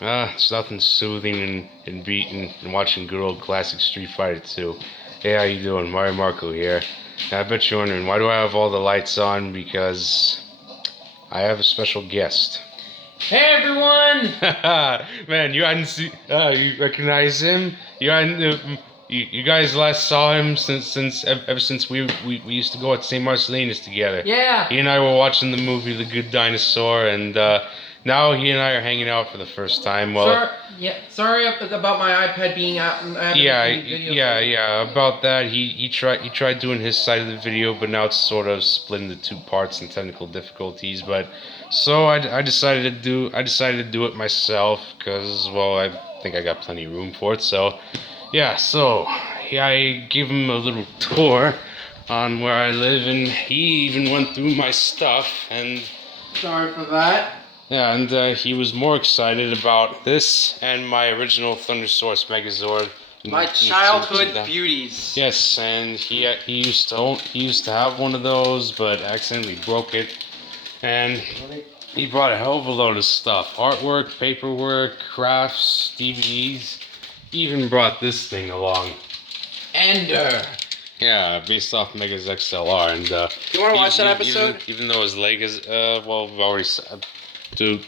It's nothing soothing and beating and watching good old classic Street Fighter 2. Hey, how you doing? Mario Marco here. I bet you're wondering, why do I have all the lights on? Because I have a special guest. Hey everyone! Man, you hadn't seen, you recognize him? You hadn't, you guys last saw him ever since we used to go at St. Marcellinus together. Yeah. He and I were watching the movie The Good Dinosaur, and now he and I are hanging out for the first time. Well, Sorry about my iPad being out. yeah. About that, he tried doing his side of the video, but now it's sort of split into two parts and technical difficulties. But so I decided to do it myself because, well, I think I got plenty of room for it. So yeah, I gave him a little tour on where I live, and he even went through my stuff. And Sorry for that. yeah, and he was more excited about this and my original Thundersource Megazord. My childhood beauties. Yes, and he used to have one of those, but accidentally broke it. And he brought a hell of a load of stuff: artwork, paperwork, crafts, DVDs. He even brought this thing along. Ender. Yeah, based off Megas XLR. And You want to watch that episode? Even though his leg is well, we've already said. Dude.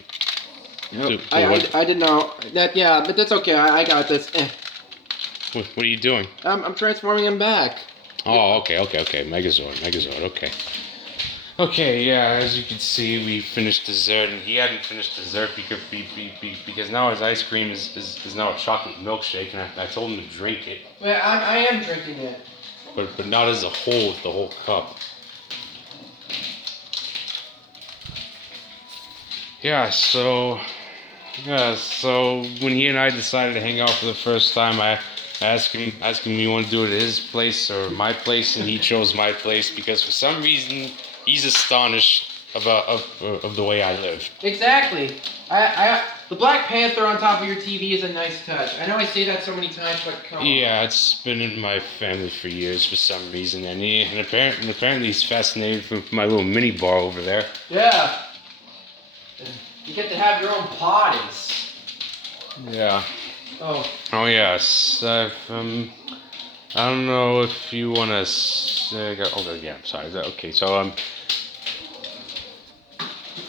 I didn't know that. Yeah, but that's okay. I got this. What are you doing? I'm transforming him back. Oh, okay. Megazord, okay. Okay, yeah, as you can see, we finished dessert, and he hadn't finished dessert because now his ice cream is now a chocolate milkshake, and I told him to drink it. Well, I am drinking it. But not as a whole, with the whole cup. So when he and I decided to hang out for the first time, I asked him you want to do it at his place or my place, and he chose my place because for some reason he's astonished of the way I live. Exactly. The Black Panther on top of your TV is a nice touch. I know I say that so many times, but come on. Yeah, it's been in my family for years for some reason, and apparently he's fascinated with my little mini bar over there. Yeah. You get to have your own parties. Yeah. Oh. Oh yes. I don't know if you want to. Yeah. I'm sorry. Okay. So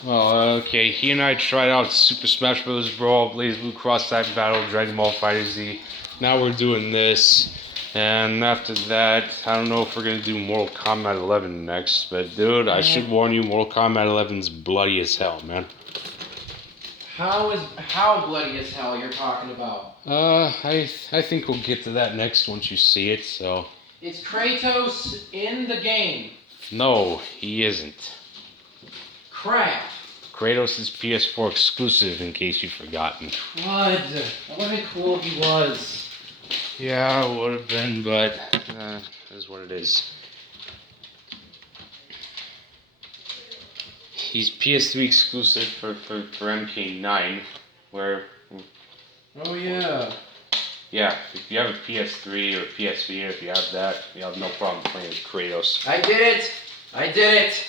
Well, okay. He and I tried out Super Smash Bros. Brawl, BlazBlue Cross Type Battle, Dragon Ball FighterZ. Now we're doing this, and after that, I don't know if we're gonna do Mortal Kombat 11 next. But dude, I should warn you, Mortal Kombat 11's bloody as hell, man. How bloody as hell you're talking about? I think we'll get to that next once you see it. So. Is Kratos in the game? No, he isn't. Crap. Kratos is PS4 exclusive, in case you've forgotten. What? That would have been cool if he was. Yeah, it would have been, but it is what it is. He's PS3 exclusive for MK9, where... Oh, yeah. Yeah, if you have a PS3 or a PS Vita, if you have that, you have no problem playing with Kratos. I did it!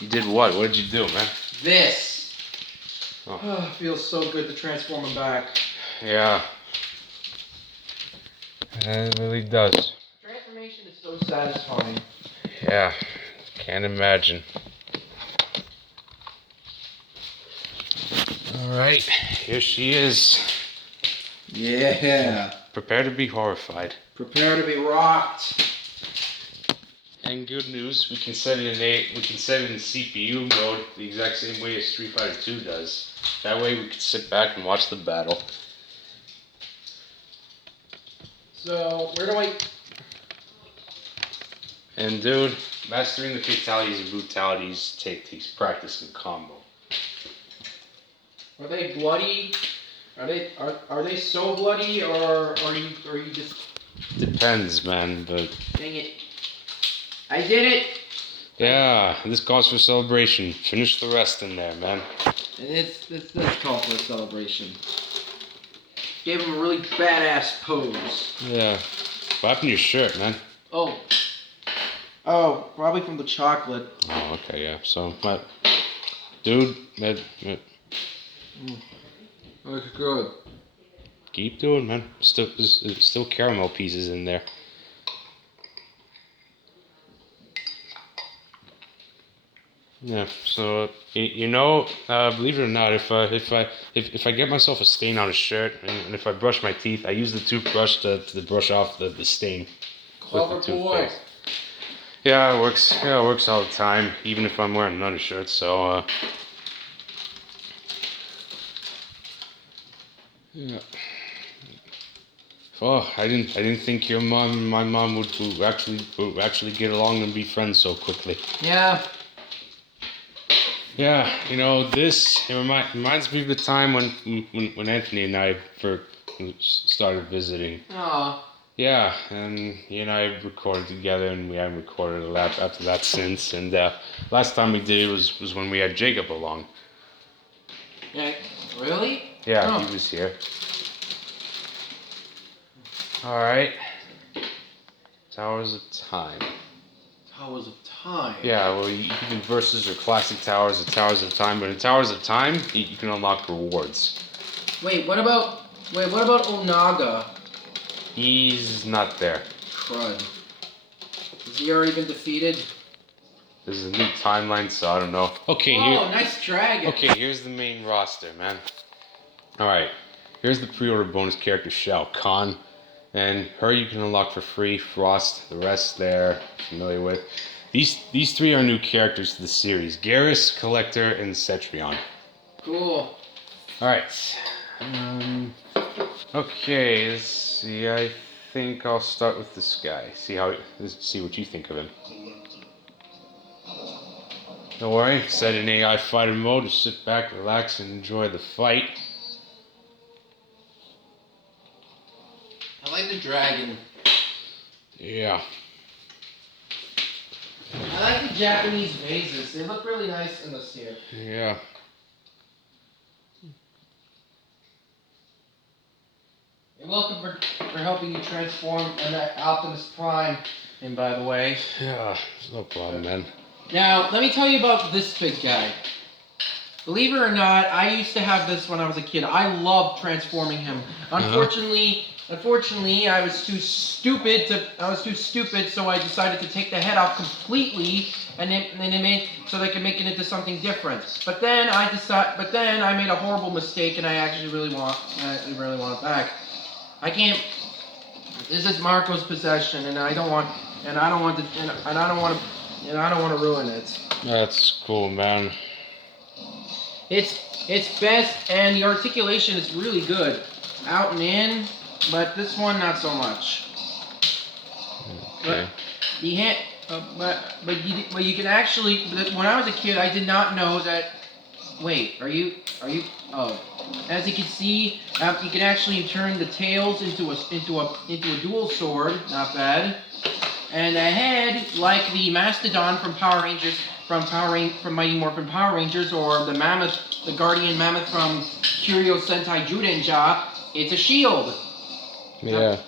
You did what? What did you do, man? This. Oh. Oh, it feels so good to transform him back. Yeah. It really does. Transformation is so satisfying. Yeah, can't imagine. Alright, here she is. Yeah. Prepare to be horrified. Prepare to be rocked. And good news, we can set it in CPU mode the exact same way as Street Fighter 2 does. That way we can sit back and watch the battle. So, where do I... And dude, mastering the fatalities and brutalities takes practice and combo. Are they bloody? Are they so bloody, or are you just... Depends, man, but... Dang it. I did it! Yeah, this calls for celebration. Finish the rest in there, man. And it's called for a celebration. Gave him a really badass pose. Yeah. What happened to your shirt, man? Oh, probably from the chocolate. Oh, okay, yeah. So, dude, Looks good. Keep doing, man. There's still caramel pieces in there. Yeah. So believe it or not, if I get myself a stain on a shirt and if I brush my teeth, I use the toothbrush to brush off the stain. Clever boy. Yeah, it works. Yeah, it works all the time, even if I'm wearing an undershirt. So. Yeah. Oh, I didn't think your mom and my mom would actually get along and be friends so quickly. Yeah. Yeah, it reminds me of the time when Anthony and I first started visiting. Aw. Yeah, and he and I recorded together, and we haven't recorded a lot after that since. And last time we did it was when we had Jacob along. Yeah. Really? Yeah, Oh. he was here. All right. Towers of Time. Towers of Time. Yeah, well, you can do versus or classic towers or towers of time, but in Towers of Time, you can unlock rewards. Wait, what about Onaga? He's not there. Crud. Has he already been defeated? There's a new timeline, so I don't know. Okay, nice dragon. Okay, here's the main roster, man. All right, here's the pre-order bonus character Shao Kahn, and her you can unlock for free. Frost, the rest there, familiar with. These three are new characters to the series: Garrus, Collector, and Cetrion. Cool. All right. Okay, let's see. I think I'll start with this guy. See what you think of him. Don't worry, set in AI fighter mode. Just sit back, relax, and enjoy the fight. I like the dragon. Yeah. I like the Japanese vases. They look really nice in this here. Yeah. You're welcome for helping you transform Optimus Prime. And by the way. Yeah, no problem, man. Now, let me tell you about this big guy. Believe it or not, I used to have this when I was a kid. I loved transforming him. Unfortunately, I was too stupid, so I decided to take the head off completely, and then so they could make it into something different. But then I made a horrible mistake, and I actually really want it back. I can't. This is Marco's possession, and I don't want to ruin it. That's cool, man. It's best, and the articulation is really good, out and in, but this one not so much. Okay. But you can actually. When I was a kid, I did not know that. Wait, are you? Oh, as you can see, you can actually turn the tails into a dual sword. Not bad. And the head, like the Mastodon from Power Rangers, from Mighty Morphin Power Rangers, or the Mammoth, the Guardian Mammoth from Kyoryo Sentai Judenja, it's a shield. Yeah.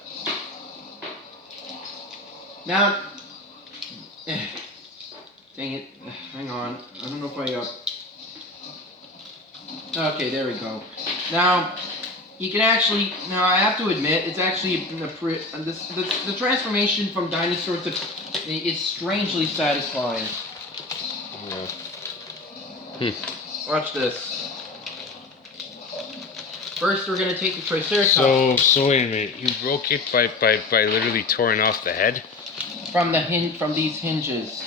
Now, dang it, hang on. I don't know if okay, there we go. Now, you can actually. Now, I have to admit, it's actually the transformation from dinosaur to is strangely satisfying. Yeah. Watch this. First, we're gonna take the Triceratops. So wait a minute. You broke it by literally tearing off the head? From these hinges.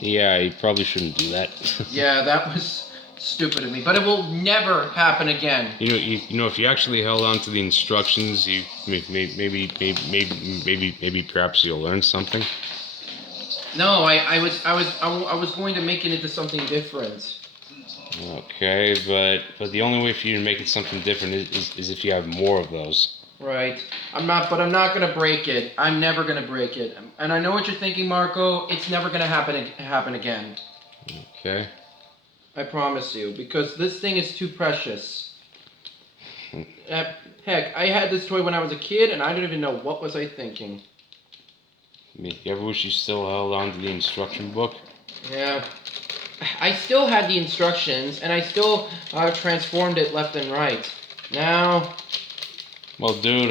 Yeah, you probably shouldn't do that. Yeah, that was stupid of me, but it will never happen again. You know, if you actually held on to the instructions, you maybe perhaps you'll learn something. No, I was going to make it into something different. Okay, but the only way for you to make it something different is if you have more of those. Right. I'm not gonna break it. I'm never gonna break it. And I know what you're thinking, Marco. It's never gonna happen again. Okay. I promise you, because this thing is too precious. Heck, I had this toy when I was a kid, and I don't even know what was I thinking. You ever wish you still held on to the instruction book? Yeah. I still had the instructions, and I still transformed it left and right. Now, Well, dude,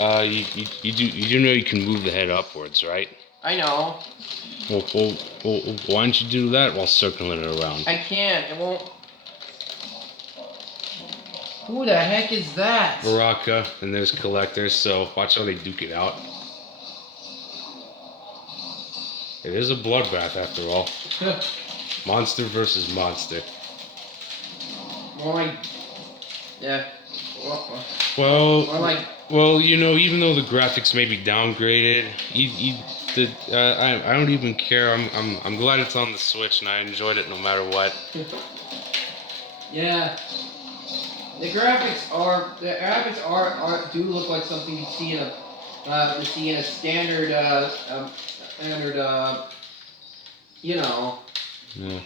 you do know you can move the head upwards, right? I know. Well, why don't you do that while circling it around? I can't. It won't. Who the heck is that? Baraka, and there's collectors, so watch how they duke it out. It is a bloodbath after all. Monster versus monster. More like, yeah. More like, Well, you know, even though the graphics may be downgraded, I don't even care. I'm glad it's on the Switch, and I enjoyed it no matter what. yeah. The graphics do look like something you see in a standard you know. Yeah.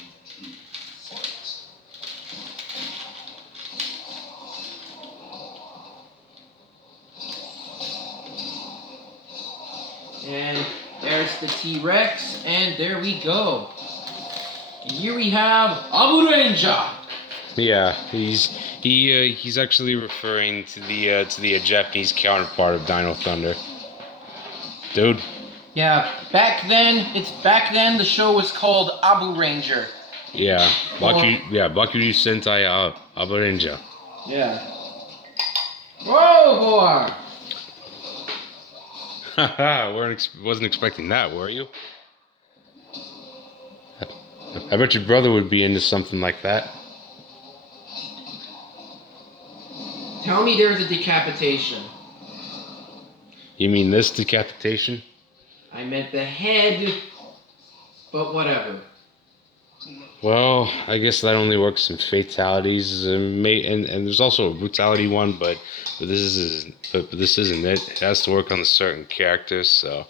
And there's the T-Rex, and there we go. Here we have Abu Ranger. Yeah, he's actually referring to the Japanese counterpart of Dino Thunder. Dude. Yeah, back then the show was called Abu Ranger. Yeah, Bakuju Sentai Abu Ranger. Yeah. Whoa, boy! Haha, wasn't expecting that, were you? I bet your brother would be into something like that. Tell me there's a decapitation. You mean this decapitation? I meant the head, but whatever. Well, I guess that only works in fatalities, and there's also a brutality one, but this isn't it. It has to work on the certain characters, so.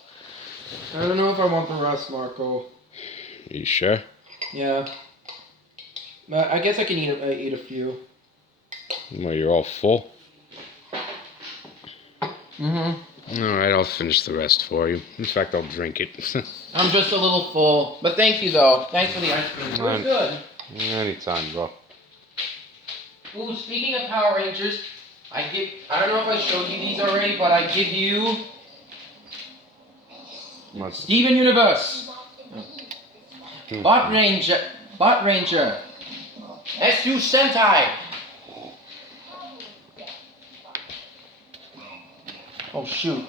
I don't know if I want the rest, Marco. Are you sure? Yeah. But I guess I can eat a few. Well, you're all full. Mm-hmm. Alright, I'll finish the rest for you. In fact, I'll drink it. I'm just a little full. But thank you, though. Thanks for the ice cream. It was good. Anytime, bro. Ooh, speaking of Power Rangers, I don't know if I showed you these already, but I give you Steven Universe. Bot Ranger. SU Sentai. Oh shoot.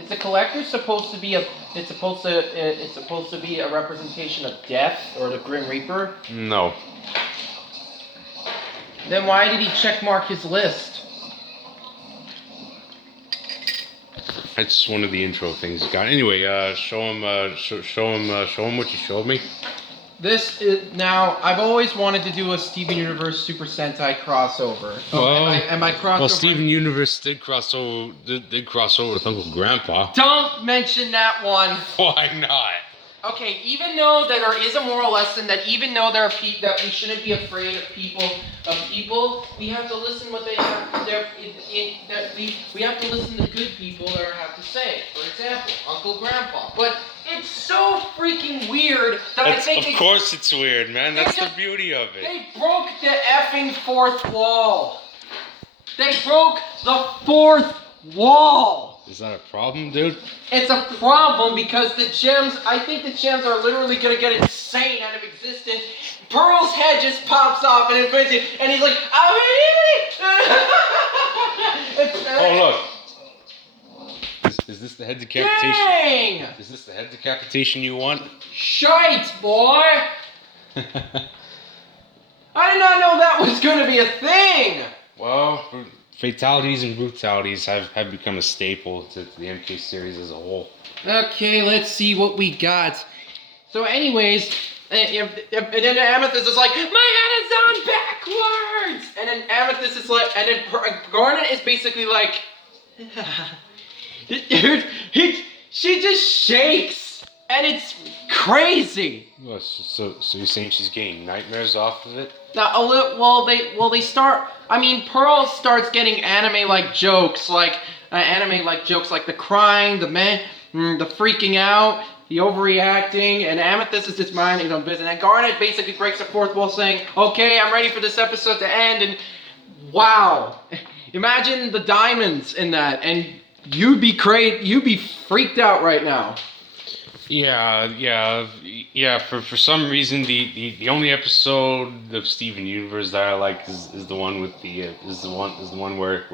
Is the collector supposed to be it's supposed to be a representation of death or the Grim Reaper? No. Then why did he checkmark his list? That's one of the intro things he got. Anyway, show him what you showed me. This is now. I've always wanted to do a Steven Universe Super Sentai crossover. And my crossover. Well, Steven Universe did cross over with Uncle Grandpa. Don't mention that one. Why not? Okay, even though that there is a moral lesson that even though there are that we shouldn't be afraid of people, we have to listen what they have. We have to listen to good people that have to say. For example, Uncle Grandpa. But it's so freaking weird that I think. Of course, it's weird, man. That's the beauty of it. They broke the effing fourth wall. They broke the fourth wall. Is that a problem, dude? It's a problem because I think the gems are literally gonna get insane out of existence. Pearl's head just pops off and he's like, oh look. Is this the head decapitation? Dang! Is this the head decapitation you want? Shite, boy! I did not know that was gonna be a thing! Well, fatalities and brutalities have become a staple to the MK series as a whole. Okay, let's see what we got. So anyways, and then Amethyst is like, my head is on backwards! And then Amethyst is like, and then Garnet is basically like, she just shakes, and it's crazy. Well, so you're saying she's getting nightmares off of it? They start. I mean, Pearl starts getting anime-like jokes, like the crying, the man. the freaking out, the overreacting, and Amethyst is just minding his own business. And Garnet basically breaks the fourth wall saying, okay, I'm ready for this episode to end, and wow. Imagine the diamonds in that, and you'd be freaked out right now. Yeah. For some reason, the only episode of Steven Universe that I like is the one with the is the one where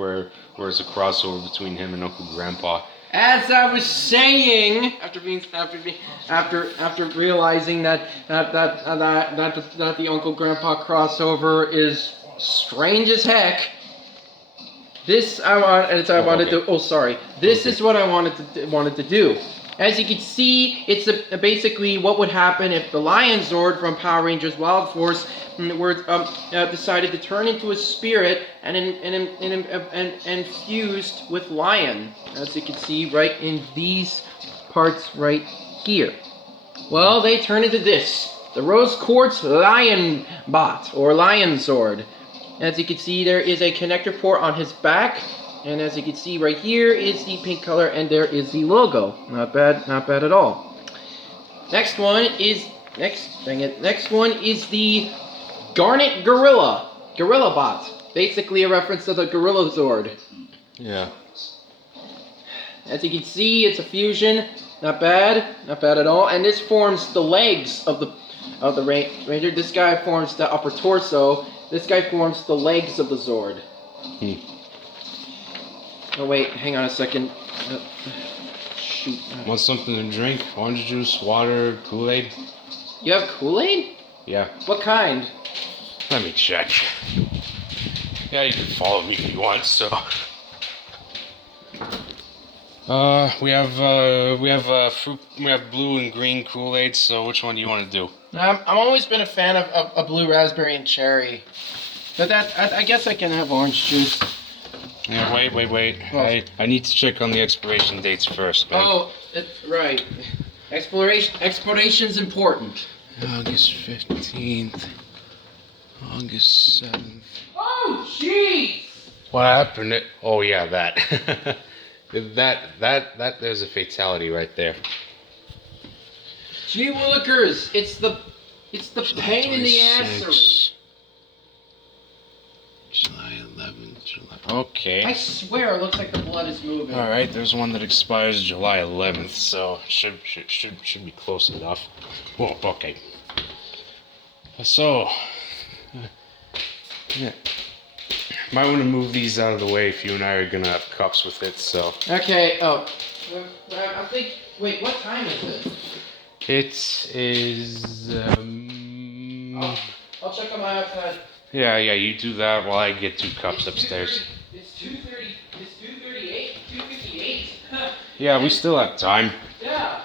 it's a crossover between him and Uncle Grandpa. As I was saying, after realizing that the Uncle Grandpa crossover is strange as heck. This I wanted to. Oh, sorry. This is what I wanted to do. As you can see, it's basically what would happen if the Lion Zord from Power Rangers Wild Force decided to turn into a spirit and fused with Lion. As you can see right in these parts right here. Well, they turn into this. The Rose Quartz Lion Bot, or Lion Zord. As you can see, there is a connector port on his back. And as you can see right here is the pink color, and there is the logo. Not bad at all. Next one is the Garnet Gorilla Bot. Basically a reference to the Gorilla Zord. Yeah. As you can see, it's a fusion. Not bad at all. And this forms the legs of the Ranger. This guy forms the upper torso. This guy forms the legs of the Zord. Oh wait, hang on a second. Shoot. Want something to drink? Orange juice, water, Kool-Aid? You have Kool-Aid? Yeah. What kind? Let me check. Yeah, you can follow me if you want. So. We have fruit. We have blue and green Kool-Aid. So which one do you want to do? I've always been a fan of blue raspberry and cherry, but I guess I can have orange juice. Yeah, wait. Oh. I need to check on the expiration dates first, man. Oh, right. Exploration's important. August 15th. August 7th. Oh, jeez! What happened? Oh, yeah, that. that, there's a fatality right there. Gee willikers, it's the pain in the assery. July 11th, July. Okay. I swear it looks like the blood is moving. All right, there's one that expires July 11th, so should be close enough. Well, okay. So, yeah. Might want to move these out of the way if you and I are gonna have cups with it. So. Okay. Oh, I think. Wait, what time is it? It is. I'll check on my outside. Yeah, you do that while I get 2 cups upstairs. It's 2:30. It's 2:38. 2:58. Yeah, we still have time. Yeah.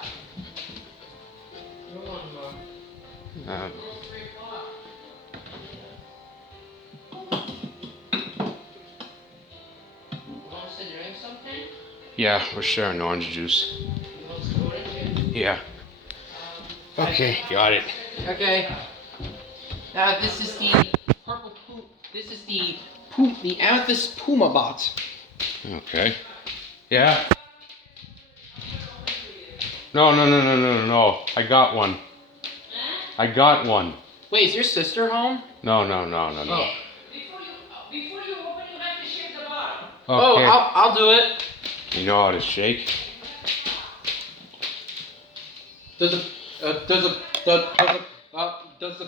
Yeah, we're sharing orange juice. Yeah. Okay, got it. Okay. Now this is the purple poop. This is the Amethyst Puma Bot. Okay. Yeah. No. I got one. Wait, is your sister home? No. Oh. Before you open, you have to shake the bottom. Okay. Oh, I'll do it. You know how to shake? Does the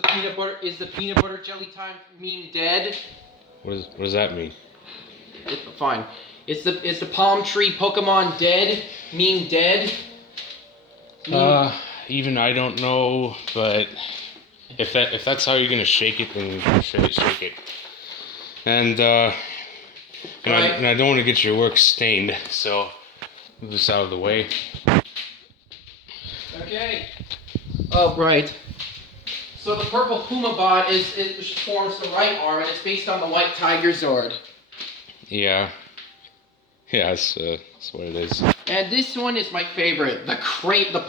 peanut butter is the peanut butter jelly time meme dead? What does that mean? Fine. Is the palm tree Pokemon dead? Meme dead? Even I don't know, but if that's how you're gonna shake it, then shake it. And I don't want to get your work stained, so move this out of the way. Okay. Oh, right. So the purple Puma Bot forms the right arm, and it's based on the white Tiger Zord. Yeah, that's what it is. And this one is my favorite, the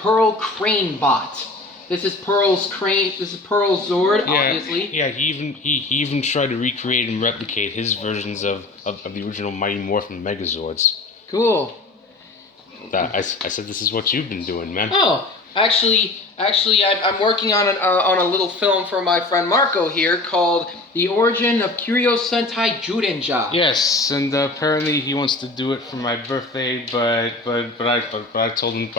Pearl Crane Bot. This is Pearl's Crane. This is Pearl's Zord, obviously. Yeah. He even tried to recreate and replicate his versions of the original Mighty Morphin Megazords. Cool. I said this is what you've been doing, man. Oh, actually, I'm working on a little film for my friend Marco here called "The Origin of Kyoryu Sentai Judenja." Yes, and apparently he wants to do it for my birthday, but I told him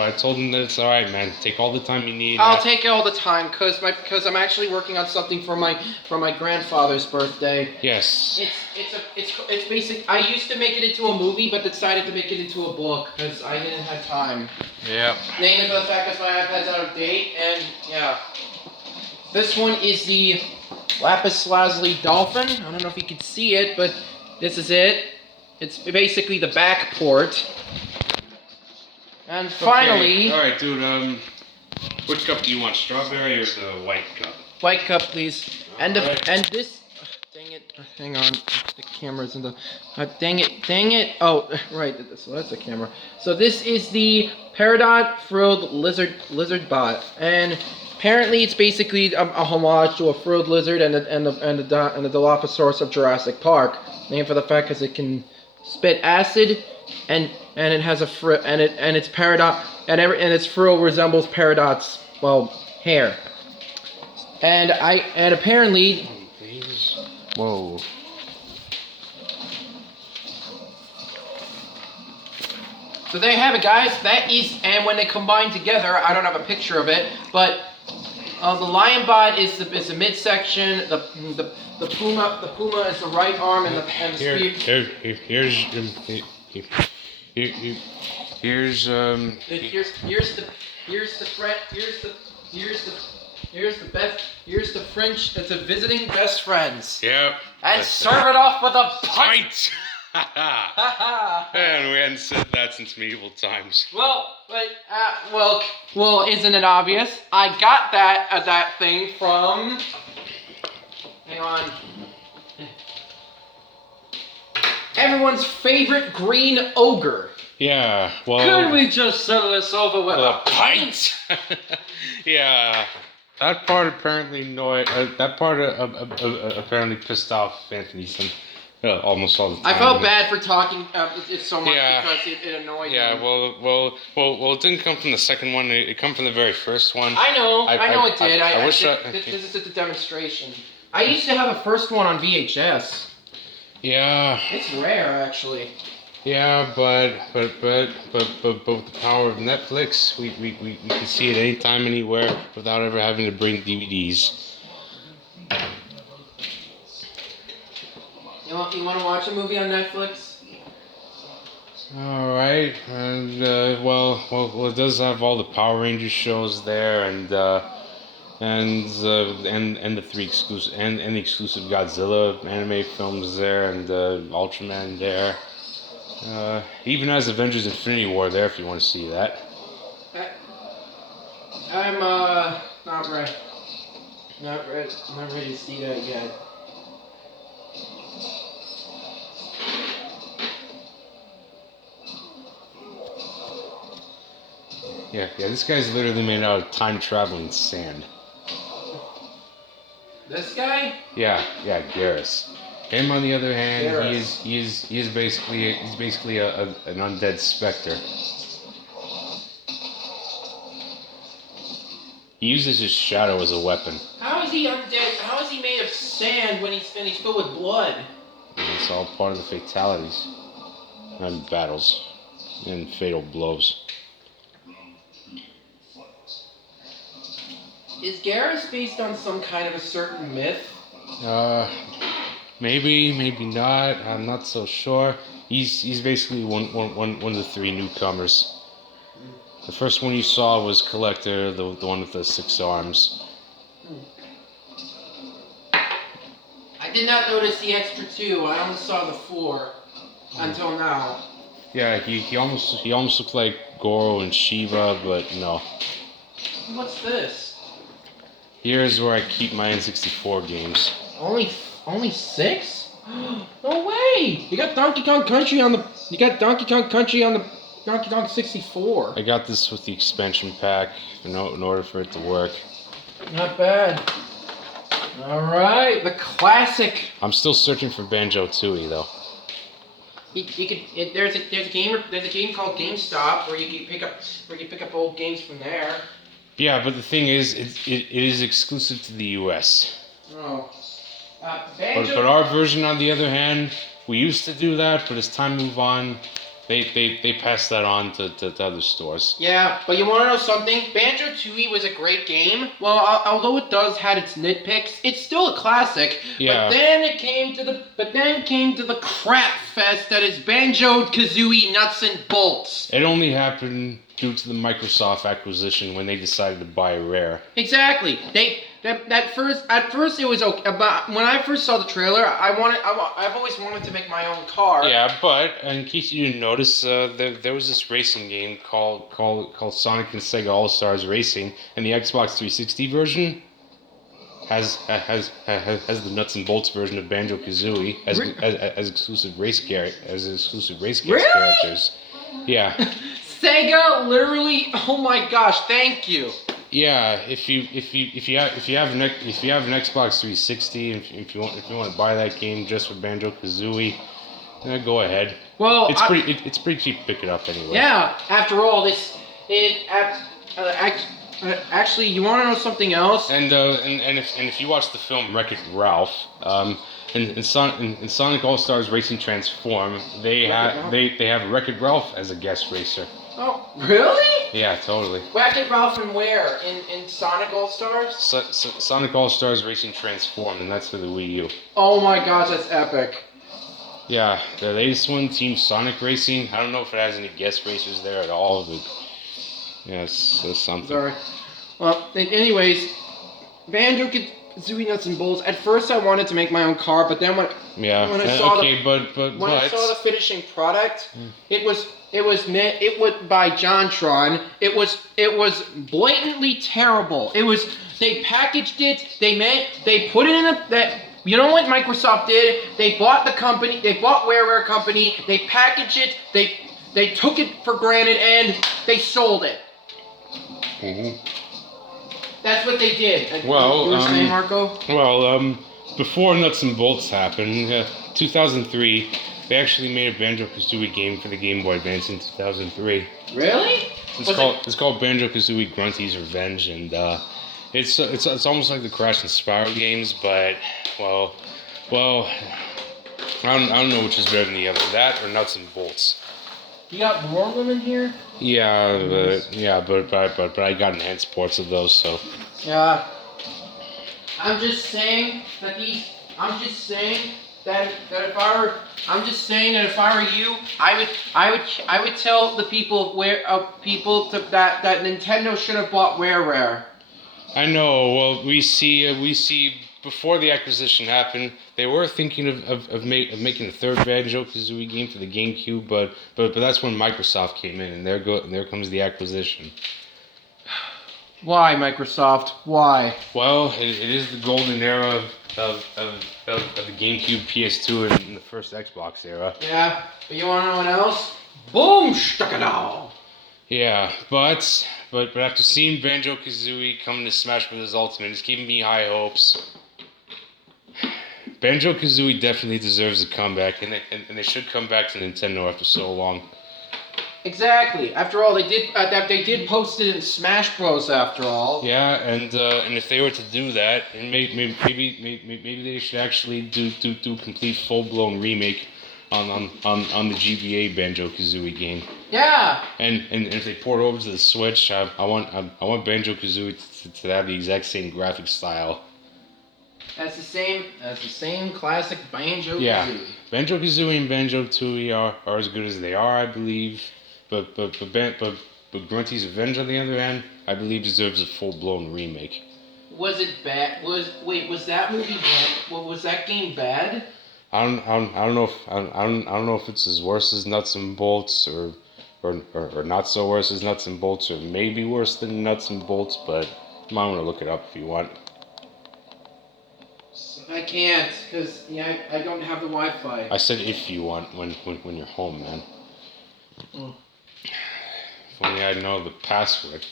that it's all right, man. Take all the time you need. I'll take it all the time, cause I'm actually working on something for my grandfather's birthday. Yes. It's basic. I used to make it into a movie, but decided to make it into a book because I didn't have time. Yeah. Mainly for the fact that my iPad's out of date, and yeah. This one is the Lapis Lazuli Dolphin. I don't know if you can see it, but this is it. It's basically the back port. And finally, Okay. All right, dude. Which cup do you want? Strawberry or the white cup? white cup, please. And Alright. and this. Dang it! Hang on, the camera's in the. Dang it! Oh, right. So that's the camera. So this is the Peridot frilled lizard bot, and apparently it's basically a homage to a frilled lizard and the Dilophosaurus of Jurassic Park, named for the fact because it can spit acid, and it has a and its Peridot and its frill resembles Peridot's hair, and apparently. Whoa. So there you have it, guys. That is, and when they combine together, I don't have a picture of it, but the lion bot is the midsection. The puma is the right arm, and the spear. Here's the French. It's a visiting best friends. Yep. And serve it off with a pint. Pint. Man, we hadn't said that since medieval times. Well, isn't it obvious? I got that thing from. Hang on. Everyone's favorite green ogre. Yeah. Well. Could we just settle this over with a pint? Yeah. That part apparently apparently pissed off Anthony almost all the time. I felt bad for talking it so much Yeah. because it annoyed Yeah, him. well, it didn't come from the second one. It come from the very first one. I know it did. I wish this is just a demonstration. I used to have a first one on VHS. Yeah. It's rare, actually. Yeah, but with the power of Netflix, we can see it anytime, anywhere, without ever having to bring DVDs. You want to watch a movie on Netflix? All right, and well, it does have all the Power Rangers shows there, and the three exclusive and the exclusive Godzilla anime films there, and Ultraman there. Even has Avengers Infinity War there if you want to see that. I'm not ready to see that yet. Yeah, this guy's literally made out of time traveling sand. This guy? Yeah, Garrus. Him, on the other hand, Garrus. he is basically an undead specter. He uses his shadow as a weapon. How is he undead? How is he made of sand when he's filled with blood? And it's all part of the fatalities and battles and fatal blows. Is Garrus based on some kind of a certain myth? Maybe not. I'm not so sure. He's basically one of the three newcomers. The first one you saw was Collector, the one with the 6 arms. I did not notice the extra 2. I only saw the 4 until now. Yeah, he almost looked like Goro and Shiva, but no. What's this? Here's where I keep my N64 games. Only 6? No way! You got Donkey Kong Country on the Donkey Kong 64. I got this with the expansion pack in order for it to work. Not bad. All right, the classic. I'm still searching for Banjo-Tooie though. there's a game called GameStop where you can pick up old games from there. Yeah, but the thing is, it is exclusive to the U.S. Oh. But our version, on the other hand, we used to do that, but as time moved on, they passed that on to other stores. Yeah, but you want to know something? Banjo-Tooie was a great game. Well, although it does had its nitpicks, it's still a classic. Yeah. But then came to the crap fest that is Banjo-Kazooie Nuts and Bolts. It only happened due to the Microsoft acquisition when they decided to buy Rare. Exactly. At first it was okay. But when I first saw the trailer, I've always wanted to make my own car. Yeah, but in case you didn't notice, there was this racing game called Sonic and Sega All Stars Racing, and the Xbox 360 version has the nuts and bolts version of Banjo-Kazooie as exclusive race characters. Yeah. Sega literally. Oh my gosh! Thank you. Yeah, if you have an Xbox 360, if you want to buy that game just for Banjo-Kazooie, go ahead. Well, it's pretty cheap to pick it up anyway. Yeah. After all, actually, you want to know something else? And if you watch the film Wreck-It Ralph, in Sonic All Stars Racing Transform, they have Wreck-It Ralph as a guest racer. Oh, really? Yeah, totally. Wreck-It Ralph and where? In Sonic All Stars? Sonic All Stars Racing Transform, and that's for the Wii U. Oh my gosh, that's epic. Yeah, the latest one, Team Sonic Racing. I don't know if it has any guest racers there at all, but yeah, it's something. Sorry. Well, anyways, Banjo-Kazooie Nuts and Bolts. At first, I wanted to make my own car, but then when I saw I saw the finishing product, it was by JonTron. It was blatantly terrible. They packaged it. They put it in that. You know what Microsoft did? They bought the company. They bought WareWare company. They packaged it. They took it for granted and they sold it. Mm-hmm. That's what they did. Well, you were saying, Marco? Well, before Nuts and Bolts happened, 2003, they actually made a Banjo-Kazooie game for the Game Boy Advance in 2003. Really? It's called Banjo-Kazooie Grunty's Revenge, and it's almost like the Crash and Spyro games, but well, I don't know which is better than the other, that or Nuts and Bolts. You got more of them in here? Yeah, but I got enhanced ports of those, so. Yeah. I'm just saying that if I were you, I would tell the people that Nintendo should have bought WareWare. I know. Well, we see before the acquisition happened, they were thinking of making a third Banjo-Kazooie game for the GameCube, but that's when Microsoft came in, and there comes the acquisition. Why, Microsoft? Why? Well, it is the golden era of the GameCube, PS2, and the first Xbox era. Yeah, but you want to know what else? Boom! Stuck it all. Yeah, but after seeing Banjo-Kazooie come to Smash Bros. Ultimate, it's giving me high hopes. Banjo-Kazooie definitely deserves a comeback, and they should come back to Nintendo after so long. Exactly. After all, they did post it in Smash Bros. After all. Yeah, and if they were to do that, and maybe they should actually do complete full-blown remake on the GBA Banjo-Kazooie game. Yeah. And if they port it over to the Switch, I want Banjo-Kazooie to have the exact same graphic style. That's the same classic Banjo-Kazooie. Yeah, Banjo-Kazooie and Banjo-Tooie are as good as they are, I believe. But Grunty's Revenge, on the other hand, I believe deserves a full-blown remake. Was it bad? Was that movie bad? Was that game bad? I don't know if it's as worse as Nuts and Bolts or not so worse as Nuts and Bolts, or maybe worse than Nuts and Bolts, but you might want to look it up if you want. I can't, because I don't have the Wi-Fi. I said if you want, when you're home, man. Mm. If only I know the password.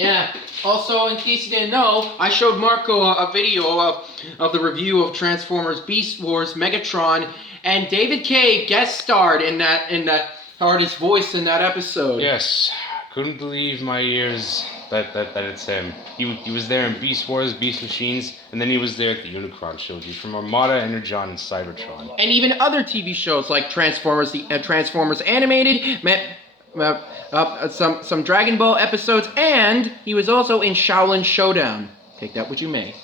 Yeah. Also, in case you didn't know, I showed Marco a video of the review of Transformers Beast Wars Megatron, and David Cage guest starred in that heard his voice in that episode. Yes, couldn't believe my ears that it's him. He was there in Beast Wars, Beast Machines, and then he was there at the Unicron trilogy from Armada, Energon, and Cybertron. And even other TV shows like Transformers, the Transformers animated, some Dragon Ball episodes, and he was also in Shaolin Showdown. Take that what you may.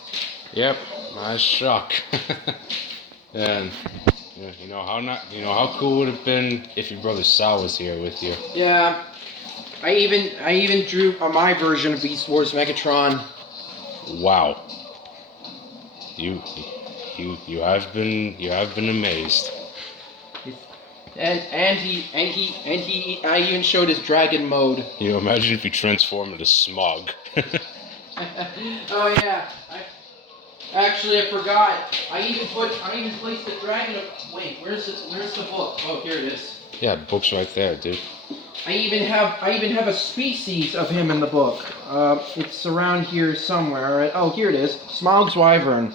Yep, nice shock. And you know how cool would it have been if your brother Sal was here with you. Yeah, I even drew my version of Beast Wars Megatron. Wow. You have been amazed. And I even showed his dragon mode. You know, imagine if you transformed into Smog. Oh yeah. Actually, I forgot. I even placed the dragon. Wait, where's the book? Oh, here it is. Yeah, the book's right there, dude. I even have a species of him in the book. It's around here somewhere. Right? Oh, here it is. Smog's Wyvern.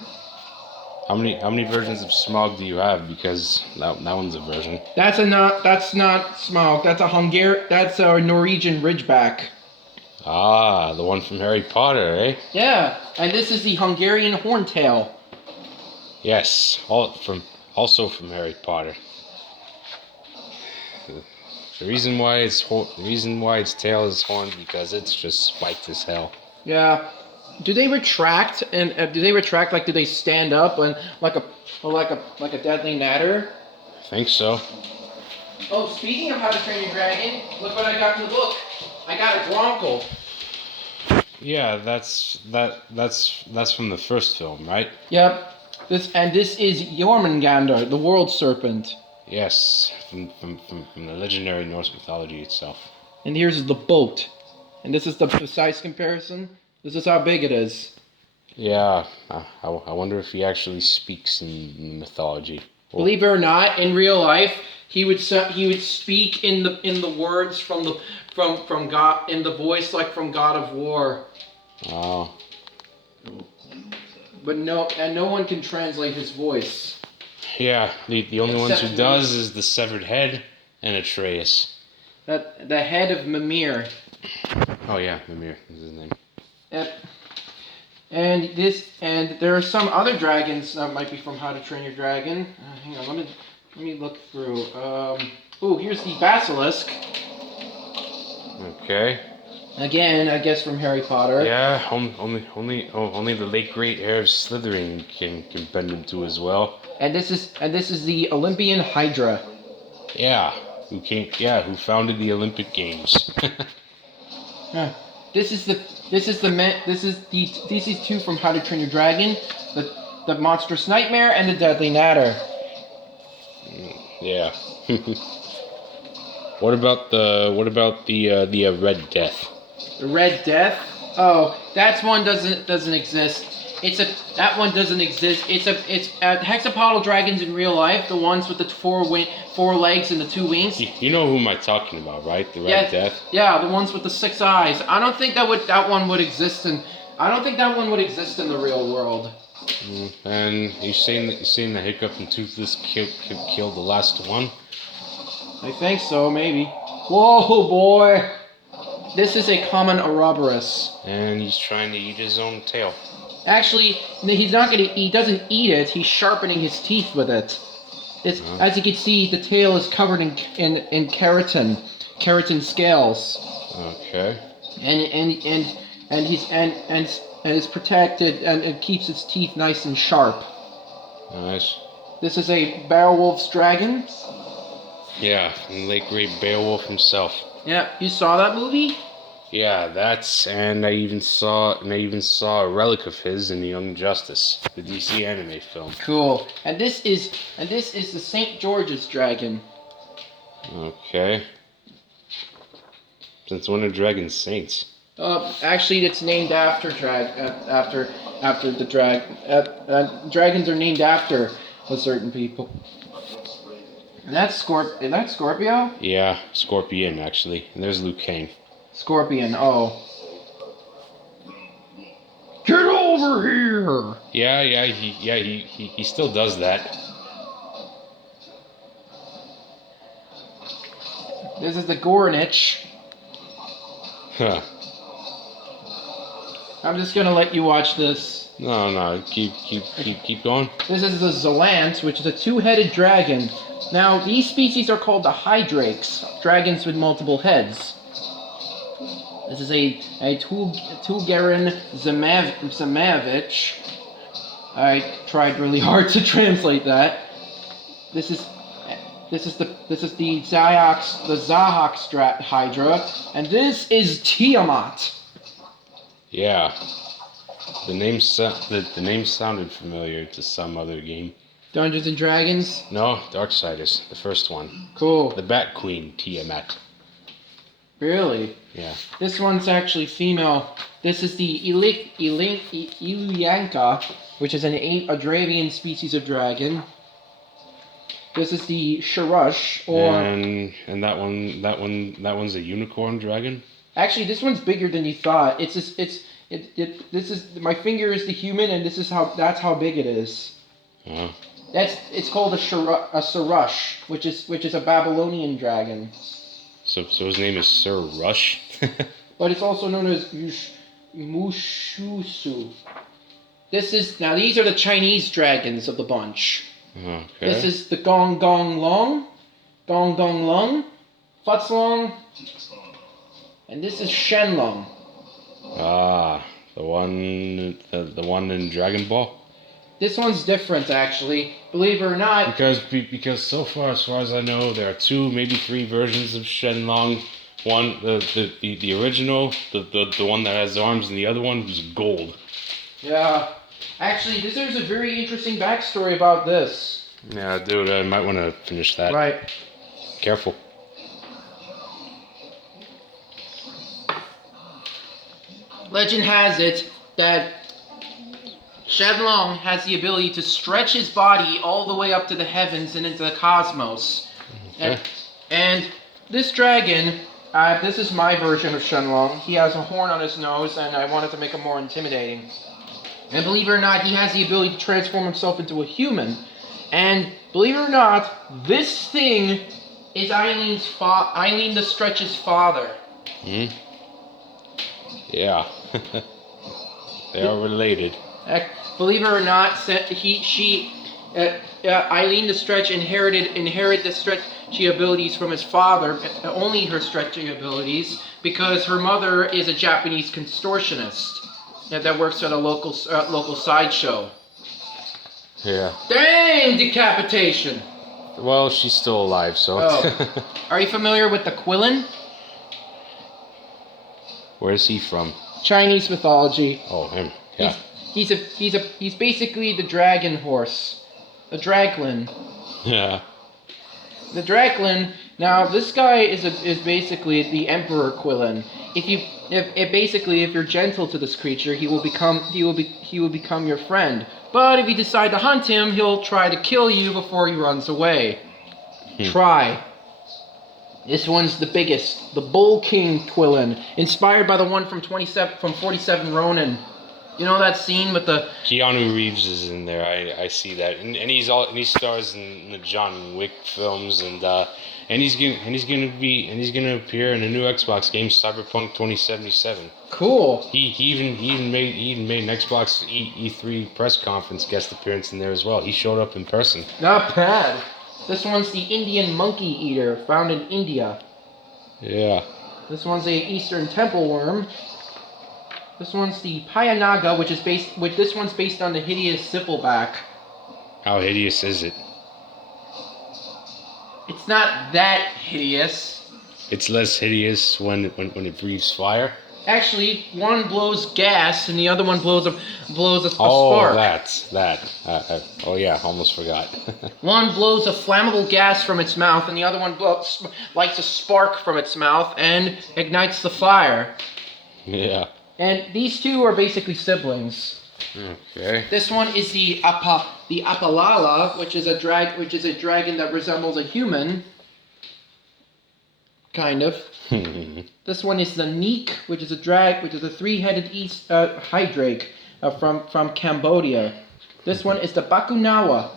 How many versions of Smog do you have? Because that one's a version. That's not Smog. That's a Norwegian Ridgeback. Ah, the one from Harry Potter, eh? Yeah, and this is the Hungarian Horntail. Yes, also from Harry Potter. The reason why its tail is horned because it's just spiked as hell. Yeah. Do they retract like do they stand up and like a deadly natter? I think so. Oh, speaking of How to Train Your Dragon, look what I got in the book. I got a Gronkle. Yeah, that's from the first film, right? Yep. This is Jormungandr, the World Serpent. Yes, from the legendary Norse mythology itself. And here's the boat. And this is the precise comparison. This is how big it is. Yeah, I wonder if he actually speaks in mythology. Believe it or not, in real life, he would speak in the words from God, in the voice like from God of War. Oh. But no one can translate his voice. Yeah, the only ones Except who does is the severed head and Atreus. That the head of Mimir. Oh yeah, Mimir is his name. Yep. And there are some other dragons that might be from How to Train Your Dragon. Hang on, let me look through. Oh, here's the Basilisk. Okay. Again, I guess from Harry Potter. Yeah, only the late great heir of Slytherin can bend him to as well. And this is the Olympian Hydra. Yeah, who founded the Olympic Games. Huh. These two from How to Train Your Dragon, the Monstrous Nightmare and the Deadly Natter. Yeah. What about the Red Death? The Red Death? Oh, that one doesn't exist. That one doesn't exist. It's hexapodal dragons in real life, the ones with the four legs and the two wings. You know who am I talking about, right? The Red Death. Yeah, the ones with the 6 eyes. I don't think that one would exist in the real world. And you're saying the Hiccup and Toothless killed the last one? I think so, maybe. Whoa, boy! This is a common Ouroboros. And he's trying to eat his own tail. Actually, he doesn't eat it, he's sharpening his teeth with it. As you can see, the tail is covered in keratin scales. Okay. And is protected and it keeps its teeth nice and sharp. Nice. This is a Beowulf's dragon. Yeah, and late great Beowulf himself. Yeah, you saw that movie? Yeah, and I even saw a relic of his in Young Justice, the DC anime film. Cool. And this is the St. George's dragon. Okay. Since when are dragons saints? Actually, it's named after the dragons are named after a certain people. Is that Scorpio? Yeah, Scorpion actually. And there's Luke Kane. Scorpion. Oh. over here. He still does that. This is the Goronich. Huh. I'm just gonna let you watch this. No, keep going. This is the Zalant, which is a two-headed dragon. Now, these species are called the Hydrakes, dragons with multiple heads. This is a Tulgarin Zamavich. I tried really hard to translate that. This is the Zahox Hydra, and this is Tiamat. Yeah. The name sounded familiar to some other game. Dungeons and Dragons? No, Darksiders, the first one. Cool. The Bat Queen, Tiamat. Really? Yeah. This one's actually female. This is the Ilyanka, which is a Dravian species of dragon. This is the Sharush, and that one's a unicorn dragon. Actually, this one's bigger than you thought. This is my finger is the human, and that's how big it is. Uh-huh. It's called a Sarush, which is a Babylonian dragon. So his name is Sir Rush. But it's also known as Mushusu. These are the Chinese dragons of the bunch. Okay. This is the Gong Gong Long, Futzlong, and this is Shenlong. Ah, the one in Dragon Ball. This one's different, actually. Believe it or not. Because so far as I know, there are 2, maybe 3 versions of Shenlong. One, the original, the one that has arms, and the other one was gold. Yeah. Actually, there's a very interesting backstory about this. Yeah, dude, I might want to finish that. Right. Careful. Legend has it that Shenlong has the ability to stretch his body all the way up to the heavens and into the cosmos. Okay. And this dragon, this is my version of Shenlong. He has a horn on his nose, and I wanted to make him more intimidating. And believe it or not, he has the ability to transform himself into a human. And believe it or not, this thing is Eileen the Stretch's father. Hmm. Yeah. They are related. Believe it or not, Eileen the Stretch inherited the stretchy abilities from his father, only her stretchy abilities, because her mother is a Japanese contortionist that works at a local sideshow. Yeah. Dang, decapitation! Well, she's still alive, so. Oh. Are you familiar with the Quillen? Where's he from? Chinese mythology. Oh, him. Yeah. He's basically the dragon horse, the Draglin. Yeah. The Draglin. Now, this guy is basically the Emperor Quillen. If you're gentle to this creature, he will become your friend. But if you decide to hunt him, he'll try to kill you before he runs away. Try. This one's the biggest, the Bull King Quillen, inspired by the one from 47 Ronin. You know that scene with the Keanu Reeves is in there. I see that, and he stars in the John Wick films, and he's gonna appear in a new Xbox game, Cyberpunk 2077. Cool. He even made an Xbox E3 press conference guest appearance in there as well. He showed up in person. Not bad. This one's the Indian Monkey Eater, found in India. Yeah. This one's a Eastern Temple Worm. This one's the Payanaga, this one's based on the hideous Sippleback. How hideous is it? It's not that hideous. It's less hideous when it breathes fire. Actually, one blows gas and the other one blows a Oh, spark. that's that. Oh yeah, almost forgot. One blows a flammable gas from its mouth, and the other one lights a spark from its mouth and ignites the fire. Yeah. And these two are basically siblings. Okay. This one is the Apalala, which is a dragon that resembles a human. Kind of. This one is the Neek, which is a three-headed Hydrake. from Cambodia. This one is the Bakunawa.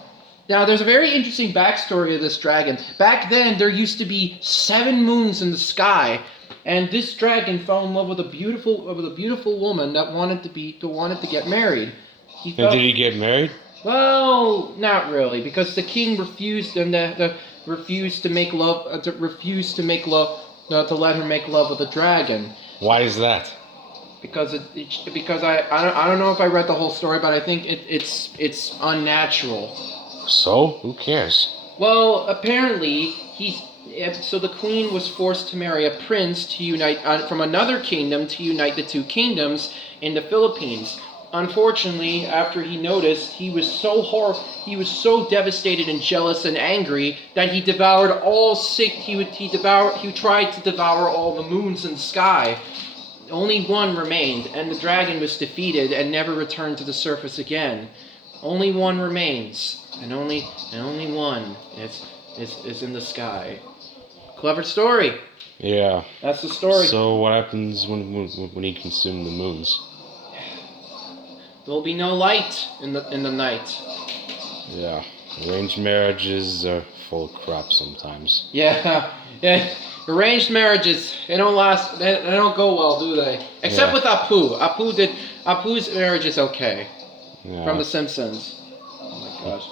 Now, there's a very interesting backstory of this dragon. Back then, there used to be 7 moons in the sky, and this dragon fell in love with a beautiful woman that wanted to get married. And did he get married? Well, not really, because the king refused and refused to make love to let her make love with the dragon. Why is that? Because I don't know if I read the whole story, but I think it's unnatural. So who cares? Well, apparently so the queen was forced to marry a prince to unite from another kingdom to unite the 2 kingdoms in the Philippines. Unfortunately, after he noticed, he was so devastated and jealous and angry that he devoured all 6. He tried to devour all the moons in the sky. Only one remained, and the dragon was defeated and never returned to the surface again. Only one remains, and only one is in the sky. Clever story. Yeah. That's the story. So what happens when he consumed the moons? There'll be no light in the night. Yeah. Arranged marriages are full of crap sometimes. Yeah. Arranged marriages, they don't last. They don't go well, do they? Except with Apu. Apu's marriage is okay. Yeah. From The Simpsons. Oh my gosh.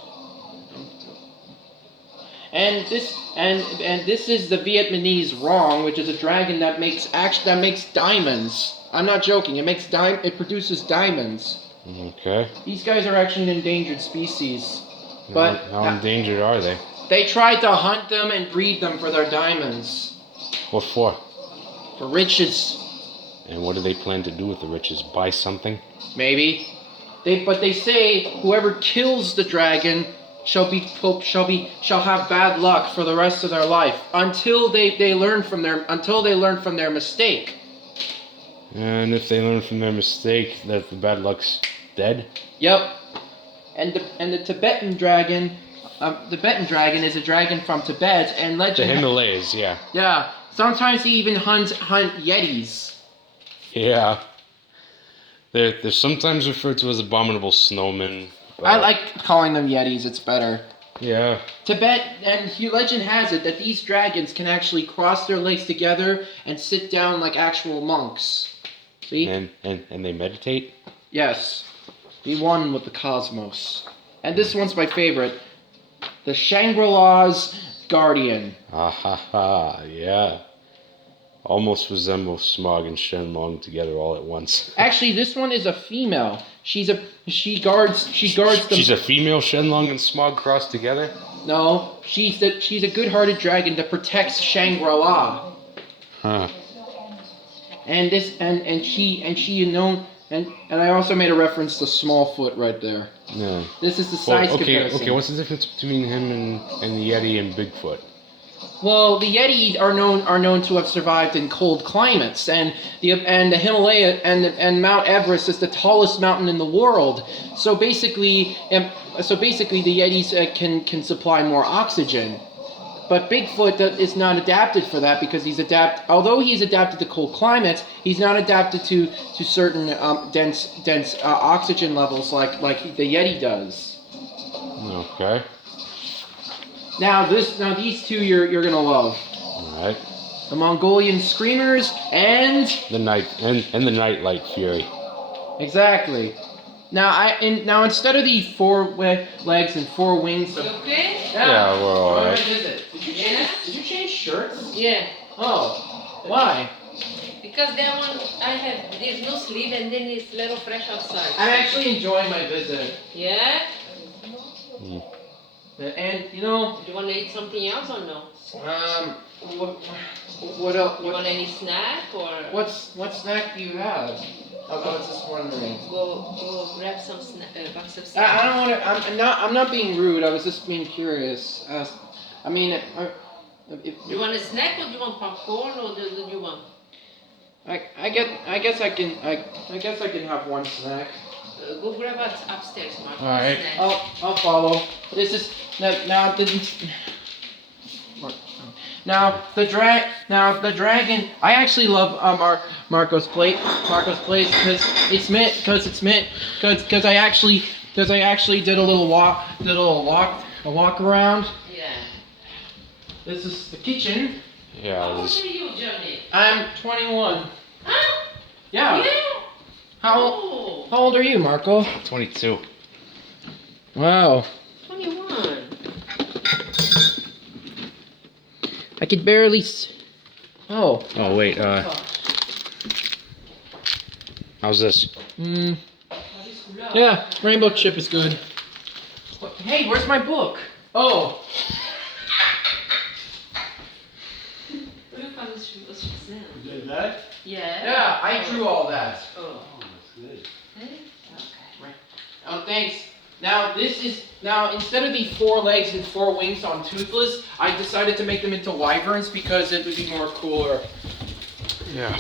And this is the Vietnamese Rong, which is a dragon that makes diamonds. I'm not joking. It produces diamonds. Okay. These guys are actually an endangered species. But how endangered are they? They tried to hunt them and breed them for their diamonds. What for? For riches. And what do they plan to do with the riches? Buy something? Maybe. But they say whoever kills the dragon shall have bad luck for the rest of their life until they learn from their mistake. And if they learn from their mistake, that the bad luck's dead? Yep. And the Tibetan dragon, is a dragon from Tibet, and legend. The Himalayas, yeah. Yeah. Sometimes he even hunt yetis. Yeah. They're sometimes referred to as abominable snowmen. I like calling them yetis. It's better. Yeah. Tibet, and legend has it that these dragons can actually cross their legs together and sit down like actual monks. See? And they meditate? Yes. Be one with the cosmos. And this one's my favorite. The Shangri-La's Guardian. Ah ha ha, yeah. Almost resembles Smog and Shenlong together all at once. Actually, this one is a female. She guards them. She's a female Shenlong and Smog crossed together? No, she's a good-hearted dragon that protects Shangri-La. Huh. And I also made a reference to Smallfoot right there. Yeah. This is the size comparison. Okay, what's the difference between him and the Yeti and Bigfoot? Well, the Yeti are known to have survived in cold climates, and the Himalaya and Mount Everest is the tallest mountain in the world. So basically, the Yetis can supply more oxygen. But Bigfoot is not adapted for that because although he's adapted to cold climates, he's not adapted to certain dense oxygen levels like the Yeti does. Okay. Now these two you're gonna love. All right. The Mongolian Screamers and the Nightlight Fury. Exactly. Now instead of the 4 legs and 4 wings. You okay? Yeah, we're all right. Did you change shirts? Yeah. Oh, why? Because that one there's no sleeve and then it's a little fresh outside. I'm actually enjoying my visit. Yeah? And Do you want to eat something else or no? what else? You want any snack or? What snack do you have? I was just wondering. Go grab some box of snack. I don't want to. I'm not being rude. I was just being curious. If You want a snack or do you want popcorn or do you want? I guess I can have one snack. Go grab it upstairs, Mark. All right. Snack. I'll follow. This is now Now the dragon. I actually love Marco's place because I actually did a walk around. Yeah. This is the kitchen. Yeah. How old This, are you, Johnny? I'm 21. Huh? Yeah. Yeah. How Oh, old are you, Marco? 22. Wow. 21. I could barely. Oh. Oh wait. How's this? Yeah, rainbow chip is good. Hey, where's my book? Oh. Olha o caso que você fazendo. You did that? Yeah. Yeah, I drew all that. Oh. Oh, that's good. Okay. Oh, thanks. Now instead of the 4 legs and 4 wings on Toothless, I decided to make them into wyverns because it would be more cooler. Yeah.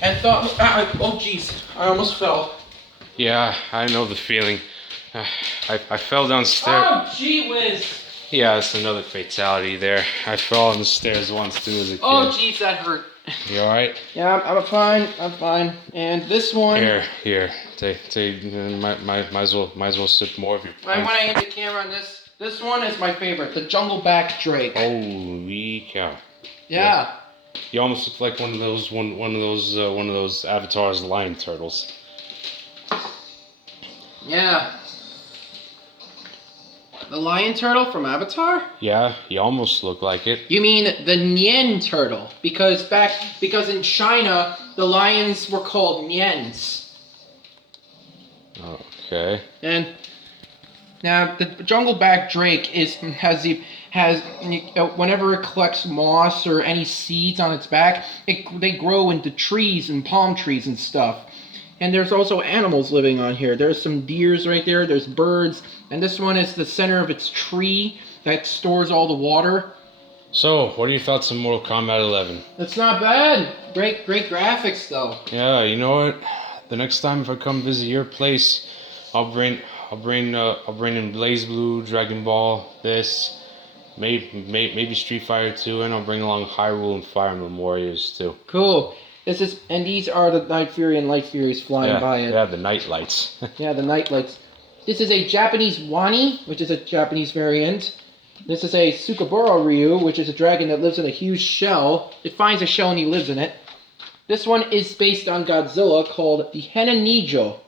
And thought, oh jeez, I almost fell. Yeah, I know the feeling. I fell downstairs. Oh gee whiz. Yeah, that's another fatality there. I fell on the stairs once too as a kid. Oh jeez, that hurt. You alright? Yeah, I'm fine. And this one. Here. Might as well sip more of your I pint. want to aim the camera on this. This one is my favorite, the Jungleback Drake. Holy cow! Yeah. You almost look like one of those Avatar's lion turtles. Yeah. The lion turtle from Avatar? Yeah, you almost look like it. You mean the Nien turtle? Because in China, the lions were called Niens. Okay. And now the Jungleback Drake has whenever it collects moss or any seeds on its back, they grow into trees and palm trees and stuff. And there's also animals living on here. There's some deers right there. There's birds, and this one is the center of its tree that stores all the water. So, what are your thoughts on Mortal Kombat 11? That's not bad. Great graphics though. Yeah, you know what? The next time if I come visit your place, I'll bring in Blaze Blue, Dragon Ball, this, maybe Street Fighter 2, and I'll bring along Hyrule and Fire Emblem Warriors too. Cool. These are the Night Fury and Light Furies flying by it. Yeah, the night lights. Yeah, the night lights. This is a Japanese Wani, which is a Japanese variant. This is a Sukaburo Ryu, which is a dragon that lives in a huge shell. It finds a shell and he lives in it. This one is based on Godzilla, called the Henanijo.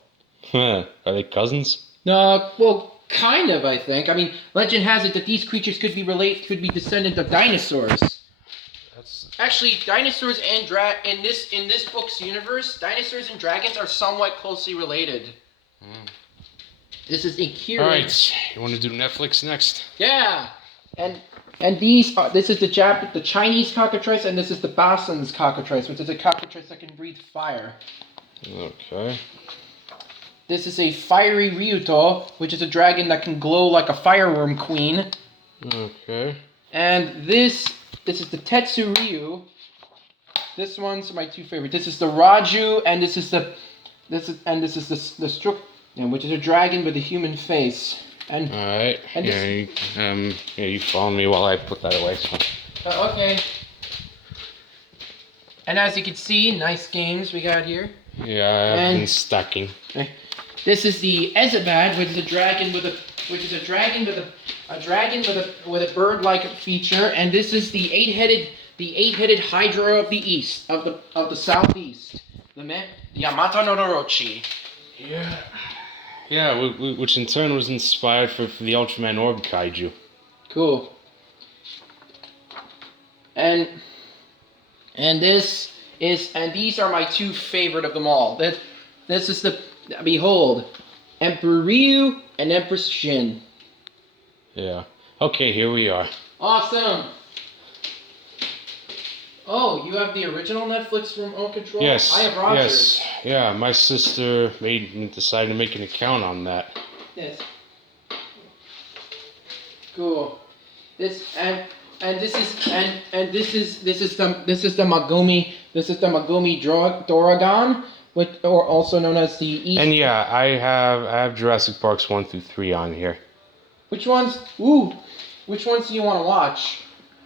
Are they cousins? Well, kind of, I think. I mean, legend has it that these creatures could be descendant of dinosaurs. Actually, dinosaurs and in this book's universe, dinosaurs and dragons are somewhat closely related. This is a Kirin. All right, you want to do Netflix next? Yeah, and this is the Chinese cockatrice, and this is the Basin's cockatrice, which is a cockatrice that can breathe fire. Okay. This is a fiery Ryuto, which is a dragon that can glow like a fireworm queen. Okay. And this is the Tetsu Ryu. This one's my 2 favorite. This is the Raju, and this is the Struk, which is a dragon with a human face. And All right. And you follow me while I put that away. So. okay. And as you can see, nice games we got here. Yeah, I've been stacking. This is the Ezabad, which is a dragon with a bird-like feature, and this is the eight-headed Hydra of the east, of the southeast, the Yamata no Orochi. Yeah. Yeah, which in turn was inspired for the Ultraman Orb Kaiju. Cool. And these are my 2 favorite of them all. This is behold, Emperor Ryu and Empress Shin. Yeah. Okay, here we are. Awesome. Oh, you have the original Netflix Remote Control? Yes. I have Rogers. Yes. Yeah, my sister decided to make an account on that. Yes. Cool. This is the Magumi Doragon, or also known as the East. And yeah, I have Jurassic Parks 1 through 3 on here. Which ones? Ooh, which ones do you want to watch?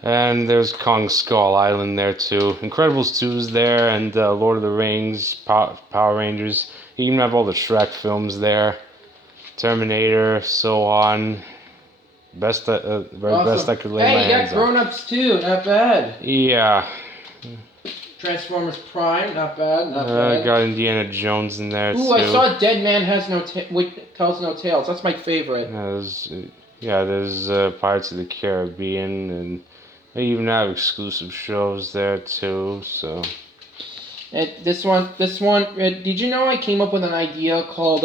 And there's Kong Skull Island there too. Incredibles 2 is there, and Lord of the Rings, Power Rangers. You even have all the Shrek films there. Terminator, so on. Best best I could lay my Hey, you got hands on. Grown Ups too, not bad. Yeah. Transformers Prime, not bad, not bad. Got Indiana Jones in there Ooh, too. I saw Dead Man Tells No Tales. That's my favorite. There's Pirates of the Caribbean, and they even have exclusive shows there too. So This one. Did you know I came up with an idea called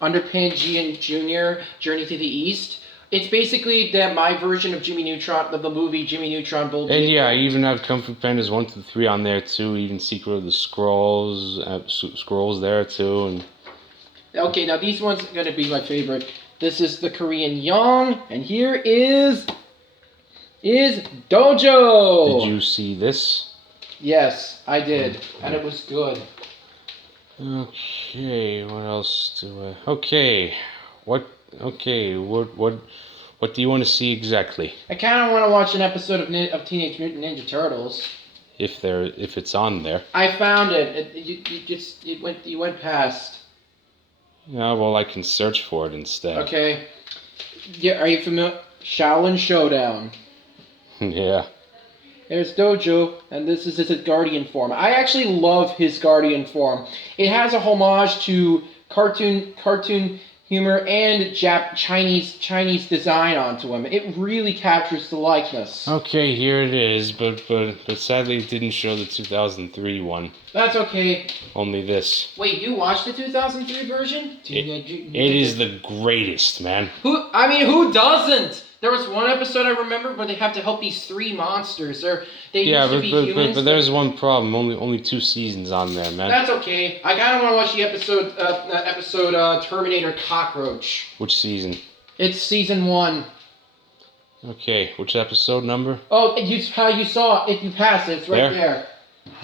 Under Pangean Jr. Journey to the East? It's basically my version of Jimmy Neutron, of the movie Jimmy Neutron Bull. and yeah, I even have Kung Fu Pandas 1 through 3 on there too. Even Secret of the Scrolls there too. And Okay, now these ones are gonna be my favorite. This is the Korean Young, and here is Dojo. did you see this? Yes, I did, and it was good. Okay, what else do I? Okay, what? Okay, what do you want to see exactly? I kind of want to watch an episode of Teenage Mutant Ninja Turtles. If it's on there. I found it. You went past. Yeah, well, I can search for it instead. Okay. Yeah, are you familiar? Shaolin Showdown. Yeah. There's Dojo, and this is his Guardian form. I actually love his Guardian form. It has a homage to cartoon humor and Chinese design onto him. It really captures the likeness. Okay, here it is, but sadly it didn't show the 2003 one. That's okay. Only this. Wait, you watched the 2003 version? It is the greatest, man. Who doesn't? There was one episode I remember where they have to help these three monsters. They used to be humans. But there's one problem. Only 2 seasons on there, man. That's okay. I kind of want to watch the episode Terminator Cockroach. Which season? It's season 1. Okay, which episode number? Oh, you saw it. You passed it. It's right there.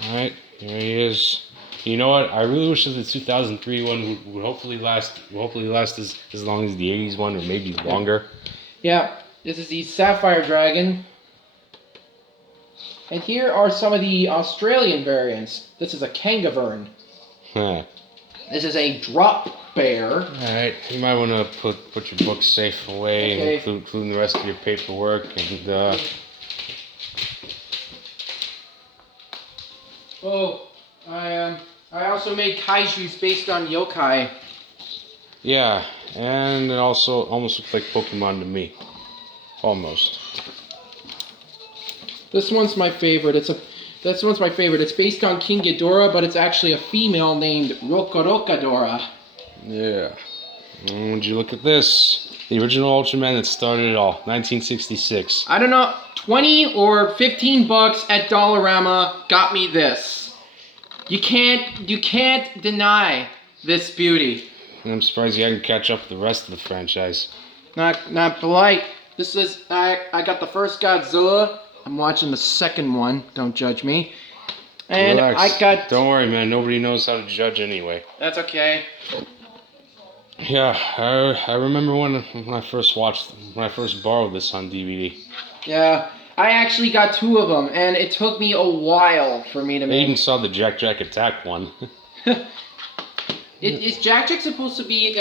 All right, here he is. You know what? I really wish that the 2003 one would hopefully last as long as the 80s one, or maybe longer. Yeah, this is the Sapphire Dragon. And here are some of the Australian variants. This is a Kangavern. Huh. This is a Drop Bear. Alright, you might want to put your books safe away, Okay. and including the rest of your paperwork, and Oh, I also made kaijus based on yokai. yeah, and it also almost looks like Pokemon to me. Almost. This one's my favorite. This one's my favorite. It's based on King Ghidorah, but it's actually a female named Rokorokadora. Yeah. Would you look at this? The original Ultraman that started it all, 1966. I don't know, 20 or 15 bucks at Dollarama got me this. You can't deny this beauty. And I'm surprised you hadn't catch up with the rest of the franchise. Not polite. This is I got the first Godzilla. I'm watching the second one. Don't judge me. And Relax. Don't worry, man. Nobody knows how to judge anyway. That's okay. Yeah, I remember when I first borrowed this on DVD. Yeah, I actually got 2 of them, and it took me a while for me to I make. even saw the Jack Attack one. Is Jack supposed to be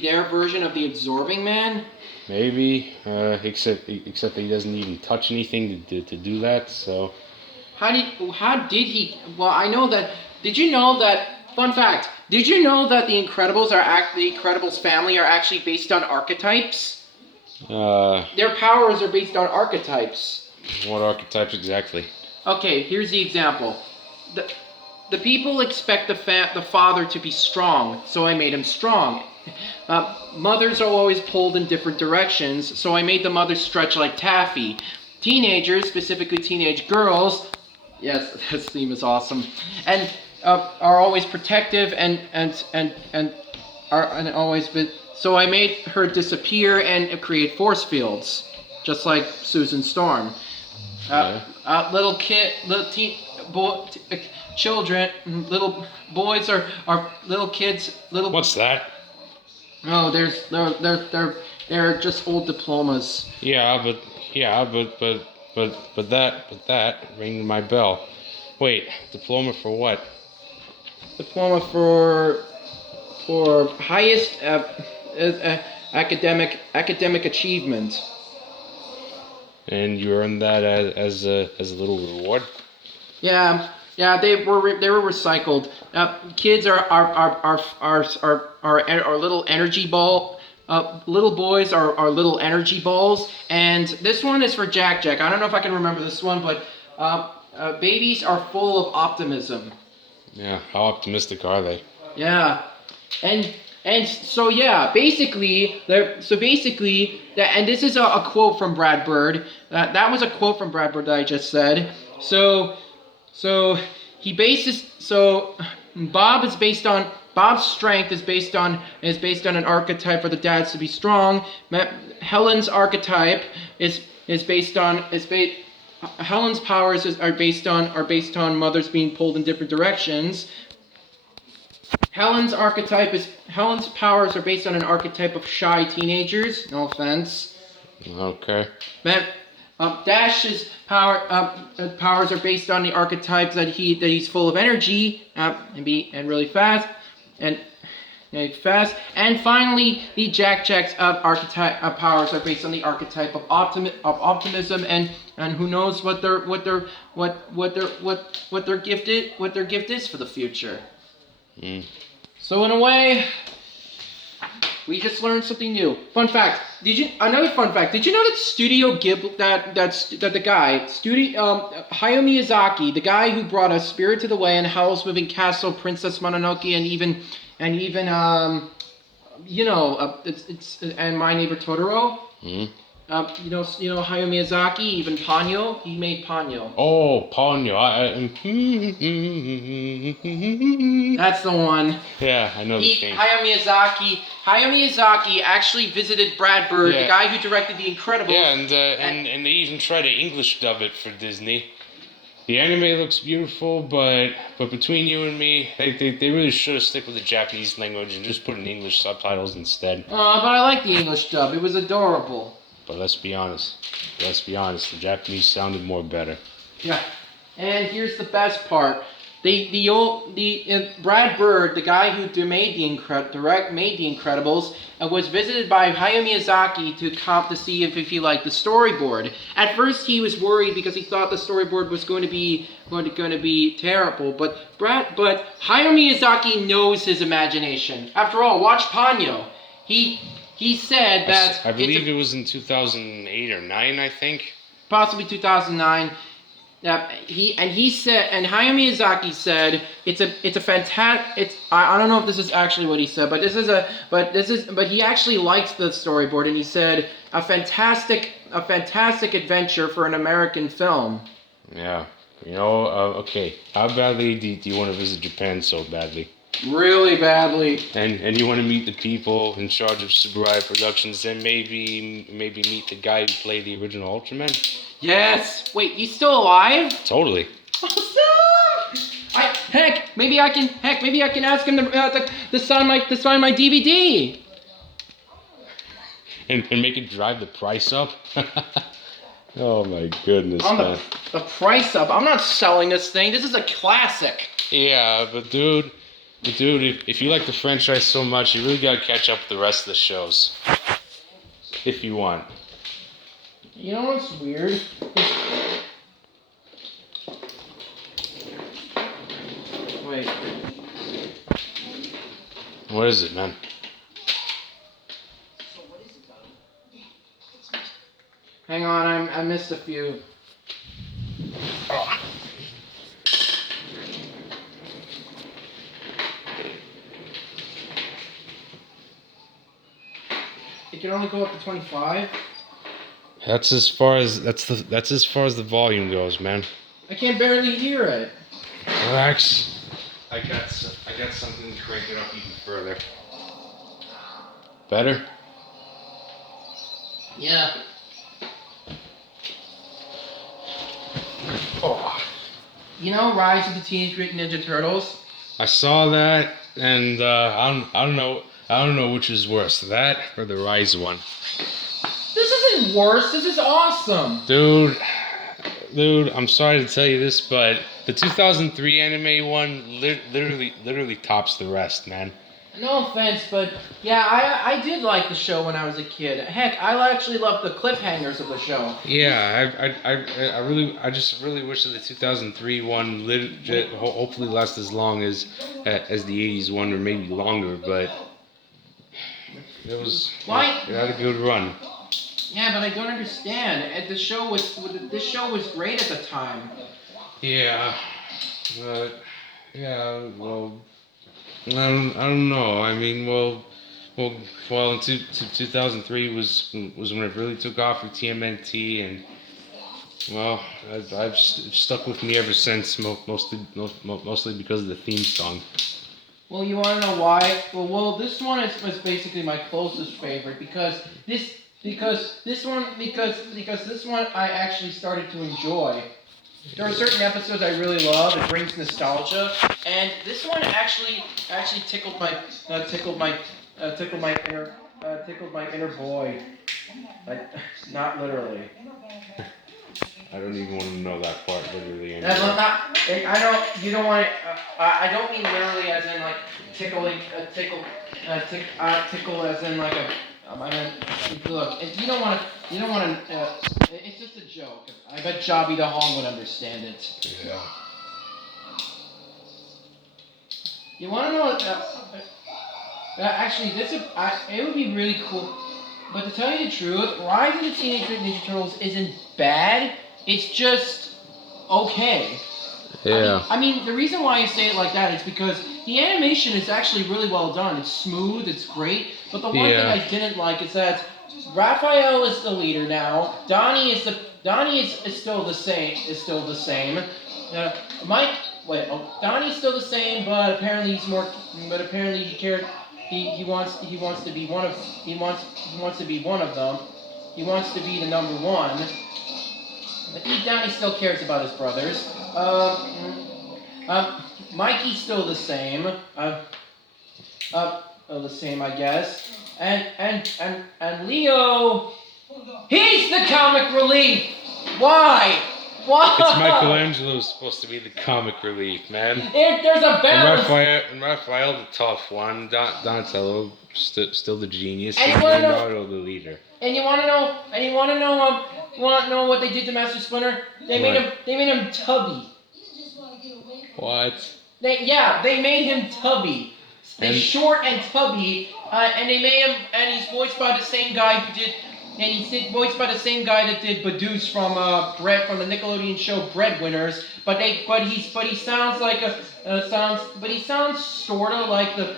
their version of the Absorbing Man? Maybe, except that he doesn't even touch anything to do that. So. How did he? Well, I know that. Did you know that? Fun fact. Did you know that the Incredibles family are actually based on archetypes? Their powers are based on archetypes. What archetypes exactly? Okay, here's the example. The people expect the father to be strong, so I made him strong. Mothers are always pulled in different directions, so I made the mother stretch like taffy. Teenagers, specifically teenage girls, yes, this theme is awesome, and are always protective and always been. So I made her disappear and create force fields, just like Susan Storm. Children, little boys are little kids. What's that? No, they're just old diplomas. Yeah, but But that ringed my bell. Wait, diploma for what? Diploma for highest academic achievement. And you earned that as a little reward. Yeah, they were recycled. Kids are little energy ball. Little boys are little energy balls, and this one is for Jack Jack. I don't know if I can remember this one, but babies are full of optimism. Yeah, how optimistic are they? Yeah, and so yeah, basically and this is a quote from Brad Bird. That was a quote from Brad Bird that I just said. So he bases Bob's strength is based on an archetype for the dads to be strong. Helen's archetype is based on Helen's powers are based on mothers being pulled in different directions. Helen's powers are based on an archetype of shy teenagers. No offense. Okay. Dash's powers are based on the archetypes that he's full of energy and really fast and finally the Jack's archetype powers are based on the archetype of optimism and who knows what their gift is for the future. So in a way, we just learned something new. Another fun fact? Did you know that Studio Ghibli, that the guy, Hayao Miyazaki, the guy who brought us Spirited Away and Howl's Moving Castle, Princess Mononoke, and even and My Neighbor Totoro. Hayao Miyazaki, even Ponyo, he made Ponyo. Oh, Ponyo. That's the one. Yeah, I know the thing. Hayao Miyazaki actually visited Brad Bird, the guy who directed The Incredibles. Yeah, and they even tried to English dub it for Disney. The anime looks beautiful, but between you and me, they really should have stuck with the Japanese language and just put in English subtitles instead. But I like the English dub. It was adorable. But let's be honest, the Japanese sounded more better. Yeah, and here's the best part: Brad Bird, the guy who made the Incredibles, was visited by Hayao Miyazaki to see if he liked the storyboard. At first, he was worried because he thought the storyboard was going to be terrible. But Hayao Miyazaki knows his imagination. After all, watch Ponyo. He said that I believe it was in 2008 or 9, I think. Possibly 2009. He said, and Hayao Miyazaki said, it's a fantastic. I don't know if this is actually what he said, but he actually likes the storyboard, and he said a fantastic adventure for an American film. Yeah, okay. How badly do you want to visit Japan so badly? Really badly. And you want to meet the people in charge of Tsuburaya Productions and maybe meet the guy who played the original Ultraman? Yes. Wait, he's still alive? Totally. Awesome. Maybe I can ask him to sign my DVD. And make it drive the price up. Oh my goodness, man. The price up. I'm not selling this thing. This is a classic. Yeah, but dude, if you like the franchise so much, you really gotta catch up with the rest of the shows. If you want. You know what's weird? Wait. What is it, man? Hang on, I missed a few. It can only go up to 25. That's as far as the volume goes, man. I can barely hear it. Relax. I got something to crank it up even further. Better? Yeah. Oh. You know Rise of the Teenage Mutant Ninja Turtles? I saw that, and I don't know which is worse, that or the Rise one. This isn't worse. This is awesome. Dude, Dude, I'm sorry to tell you this, but the 2003 anime one literally tops the rest, man. No offense, but yeah, I did like the show when I was a kid. Heck, I actually loved the cliffhangers of the show. Yeah, I just really wish that the 2003 one hopefully lasts as long as the 80s one, or maybe longer. But Why? it had a good run. Yeah, but I don't understand. This show was great at the time. Yeah, but yeah, well, I don't know. I mean, in 2003 was when it really took off with TMNT, and well, I've stuck with me ever since. Mostly because of the theme song. Well, you want to know why? Well, this one was basically my closest favorite because this one I actually started to enjoy. There are certain episodes I really love. It brings nostalgia, and this one actually tickled my inner boy. Like, not literally. I don't even want to know that part literally. That's Anymore. not. I don't. You don't want. I don't mean literally as in like tickling. Tickle as in like a. I meant, look, if you don't want to. You don't want to. It's just a joke. I bet Jobby the Hong would understand it. Yeah. You want to know what? Actually, it would be really cool. But to tell you the truth, Rise of the Teenage Mutant Ninja Turtles isn't bad. It's just okay. Yeah. I mean, the reason why I say it like that is because the animation is actually really well done. It's smooth, it's great. But the one thing I didn't like is that Raphael is the leader now. Donnie is still the same. Donnie's still the same, but apparently he's more. But apparently he cared. He wants to be one of. He wants to be one of them. He wants to be the number one. But deep down, he still cares about his brothers. Mikey's still the same. The same, I guess. And Leo, he's the comic relief. Why? Why? It's Michelangelo who's supposed to be the comic relief, man. If there's a balance. And Raphael the tough one. Donatello still the genius. And Leonardo the leader. And you want to know what they did to Master Splinter? They made him tubby. What? They made him tubby. Short and tubby, and they made him, and he's voiced by the same guy who did, that did Badooz from the Nickelodeon show Breadwinners. But he sounds like he sounds sorta like a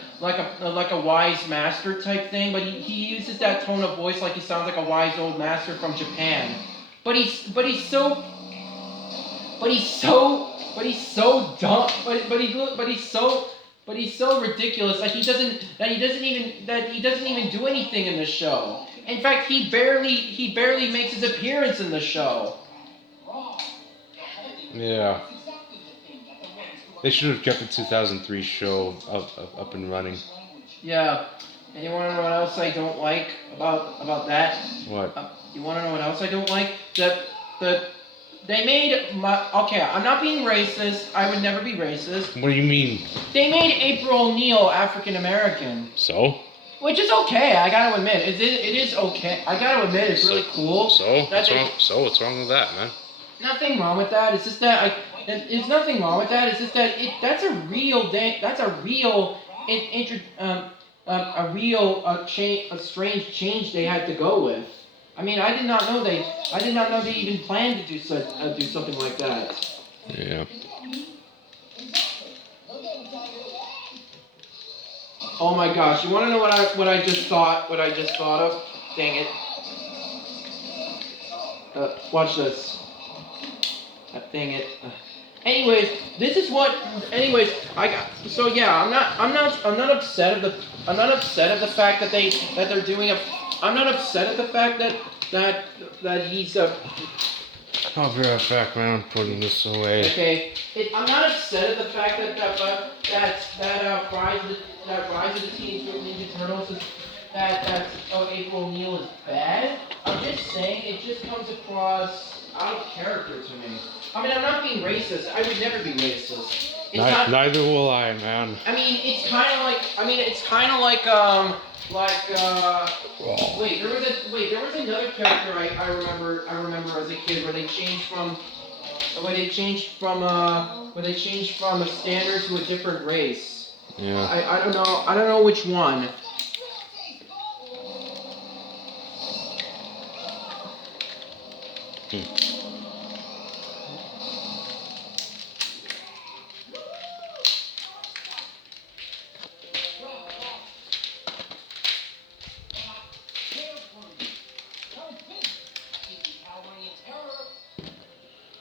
wise master type thing. But he uses that tone of voice like he sounds like a wise old master from Japan. But he's so dumb. But he's so ridiculous. Like he doesn't even do anything in the show. In fact, he barely makes his appearance in the show. Yeah. They should have kept the 2003 show up and running. Yeah. And you want to know what else I don't like about that? What? You want to know what else I don't like? They made okay, I'm not being racist. I would never be racist. What do you mean? They made April O'Neil African American. So? Which is okay. I gotta admit, it is okay. I gotta admit, it's really cool. So what's wrong with that, man? Nothing wrong with that. It's just that there's nothing wrong with that. It's just that that's a real strange change they had to go with. I mean, I did not know they even planned to do something like that. Yeah. Oh my gosh! You want to know what I just thought of? Dang it! Watch this. Dang it. Anyways, I got. So yeah, I'm not upset at the fact that they're doing a. I'm not upset at the fact that he's a. I'll be right back, man. I'm putting this away. Okay, I'm not upset at the fact that Rise of the Teenage Mutant Ninja Turtles that April O'Neil is bad. I'm just saying it just comes across out of character to me. I mean, I'm not being racist. I would never be racist. It's not. Neither will I, man. I mean, it's kind of like. I mean, it's kind of like Wait, there was another character I remember as a kid where they changed from a standard to a different race. Yeah. I don't know which one.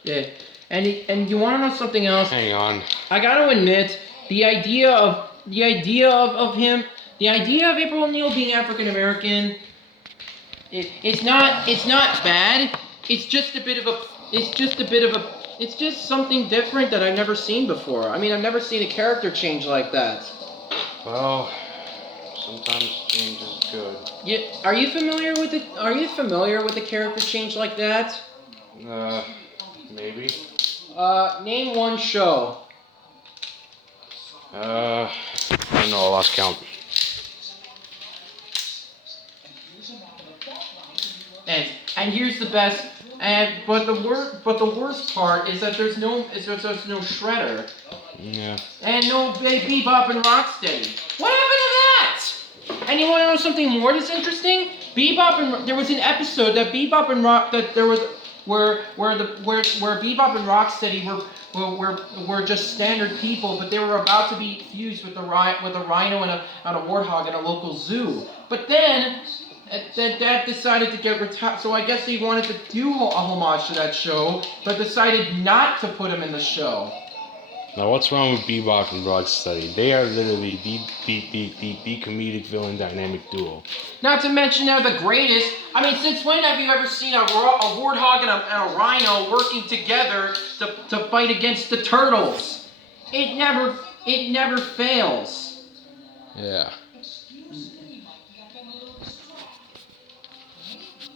Yeah. And you want to know something else? Hang on. I got to admit, the idea of April O'Neil being African American, it's not bad. It's just something different that I've never seen before. I mean, I've never seen a character change like that. Well, sometimes change is good. Yeah, are you familiar with the character change like that? Maybe. Name one show. I don't know, I lost count. And here's the best. But the worst part is that there's no Shredder. Yeah. And no Bebop and Rocksteady. What happened to that? And you want to know something more that's interesting? There was an episode that Bebop and where Bebop and Rocksteady were just standard people, but they were about to be fused with a rhino and a warthog at a local zoo. But then Dad decided to get retired, so I guess they wanted to do a homage to that show, but decided not to put him in the show. Now, what's wrong with Bebop and Rocksteady? They are literally the comedic villain dynamic duo. Not to mention they're the greatest. I mean, since when have you ever seen a warthog and a rhino working together to fight against the turtles? It never fails. Yeah.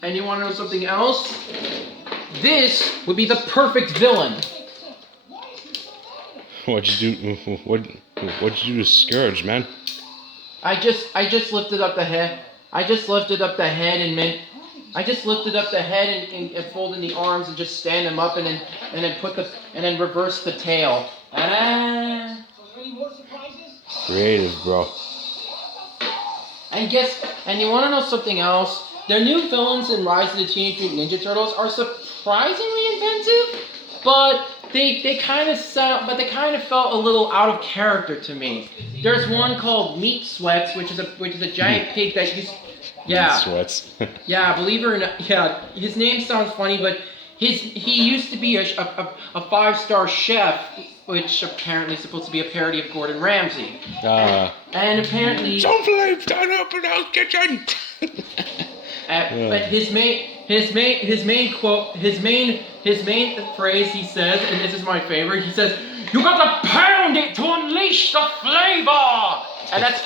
And you want to know something else? This would be the perfect villain. What'd you do? What'd you do to Scourge, man? I just lifted up the head. I just lifted up the head and folded the arms and just stand them up and then reverse the tail. Ta-da! Creative, bro. And you want to know something else? Their new villains in Rise of the Teenage Mutant Ninja Turtles are surprisingly inventive, but they kind of felt a little out of character to me. There's one called Meat Sweats, which is a giant pig that used. Yeah. Meat Sweats. Yeah, believe it or not, yeah. His name sounds funny, but he used to be a 5-star chef, which apparently is supposed to be a parody of Gordon Ramsay. And apparently. Don't believe that open house kitchen. But his main phrase he says, and this is my favorite, he says, "You got to pound it to unleash the flavor." And that's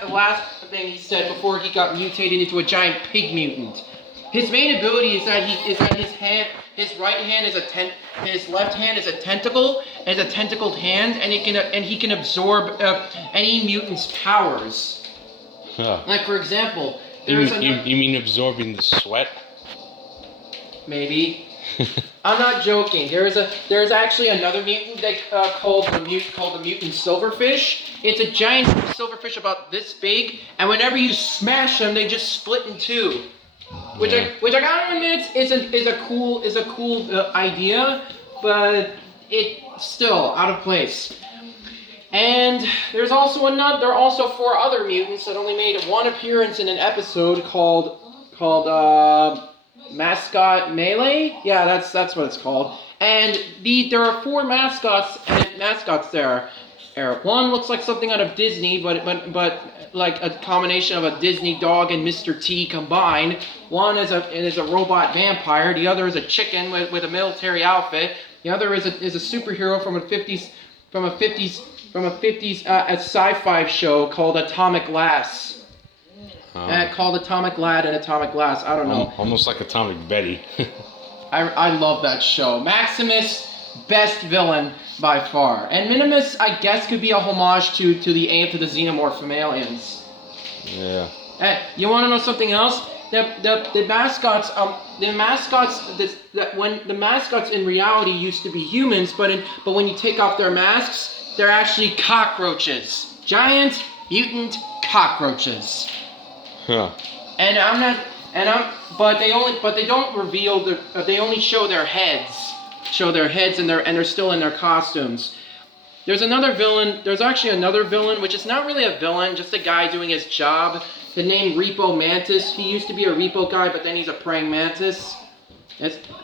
the last thing he said before he got mutated into a giant pig mutant. His main ability is that his left hand is a tentacle, is a tentacled hand, and he can absorb any mutant's powers. Huh. Like, for example, You mean absorbing the sweat? Maybe. I'm not joking. There's actually another mutant called the mutant silverfish. It's a giant silverfish about this big, and whenever you smash them, they just split in two. Which I gotta admit is a cool idea, but it's still out of place. And there are also 4 other mutants that only made one appearance in an episode called Mascot Melee. Yeah, that's what it's called. And there are 4 mascots there. One looks like something out of Disney, but like a combination of a Disney dog and Mr. T combined. One is a robot vampire. The other is a chicken with a military outfit. The other is a superhero from a a sci-fi show called Atomic Glass. Called Atomic Lad and Atomic Glass. I don't know. Almost like Atomic Betty. I love that show. Maximus, best villain by far, and Minimus, I guess, could be a homage to the Xenomorph aliens. Yeah. You want to know something else? The mascots when the mascots in reality used to be humans, but when you take off their masks, they're actually cockroaches, giant mutant cockroaches. Huh. But they don't reveal they only show their heads, and they're still in their costumes. There's actually another villain, which is not really a villain, just a guy doing his job. The name Repo Mantis. He used to be a Repo guy, but then he's a praying mantis.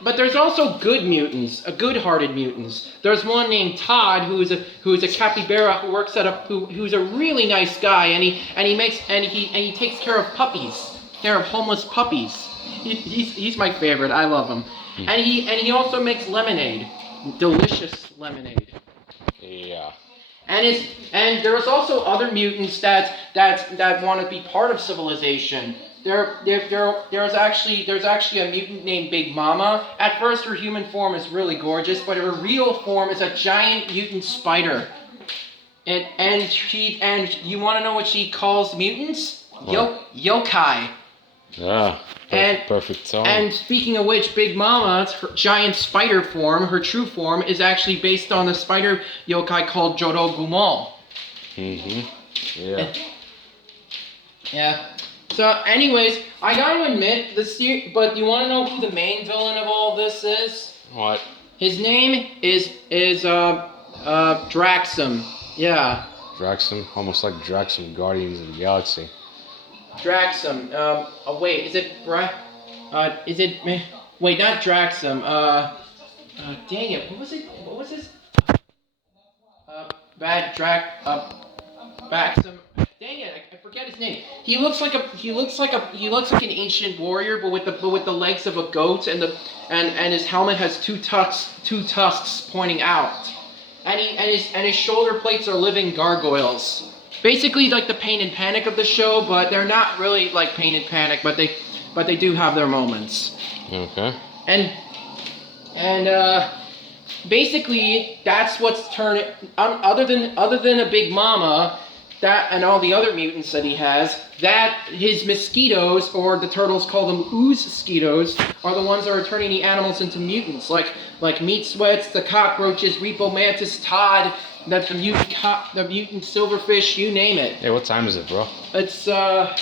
But there's also good mutants, good-hearted mutants. There's one named Todd, who is a capybara who's a really nice guy, and he takes care of homeless puppies. He's my favorite. I love him. And he also makes lemonade, delicious lemonade. Yeah. And there's also other mutants that want to be part of civilization. There's actually a mutant named Big Mama. At first, her human form is really gorgeous, but her real form is a giant mutant spider. And you want to know what she calls mutants? Yokai. Yeah. Perfect tone. And speaking of which, Big Mama, her giant spider form, her true form, is actually based on the spider yokai called Jodogumon. Yeah. Yeah. So, anyways, I gotta admit, but you want to know who the main villain of all this is? What? His name is Draxum. Yeah. Draxum, almost like Draxum, Guardians of the Galaxy. Draxum. Wait, is it wait, not Draxum. Dang it. What was his? Draxum. Dang it, I forget his name. He looks like an ancient warrior, but with the legs of a goat, and his helmet has two tusks pointing out, and his shoulder plates are living gargoyles. Basically, like the Pain and Panic of the show, but they're not really like Pain and Panic, but they do have their moments. Okay. And basically, that's what's turning. Other than a Big Mama, that and all the other mutants that he has, that his mosquitoes, or the turtles call them ooze-skeetos, are the ones that are turning the animals into mutants, like Meat Sweats, the cockroaches, Repo Mantis, Todd, the mutant silverfish, you name it. Hey, what time is it, bro? It's oh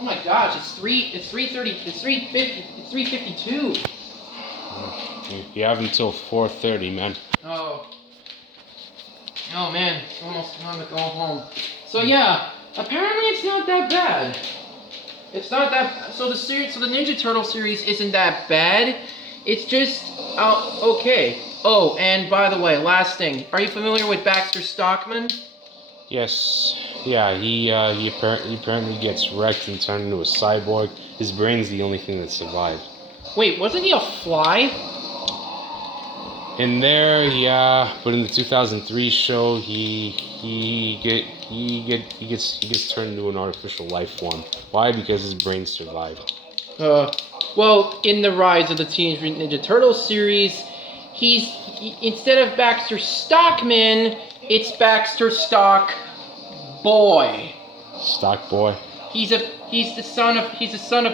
my gosh, it's 3:52. You have until 4:30, man. Oh man, it's almost time to go home. So yeah, apparently it's not that bad. It's not that. So the Ninja Turtle series isn't that bad. It's just okay. Oh, and by the way, last thing. Are you familiar with Baxter Stockman? Yes. Yeah, he apparently gets wrecked and turned into a cyborg. His brain's the only thing that survived. Wait, wasn't he a fly? In there, yeah, but in the 2003 show, he gets turned into an artificial life form. Why? Because his brain survived. Well, in the Rise of the Teenage Mutant Ninja Turtles series, instead of Baxter Stockman, it's Baxter Stock Boy. Stock Boy. He's the son of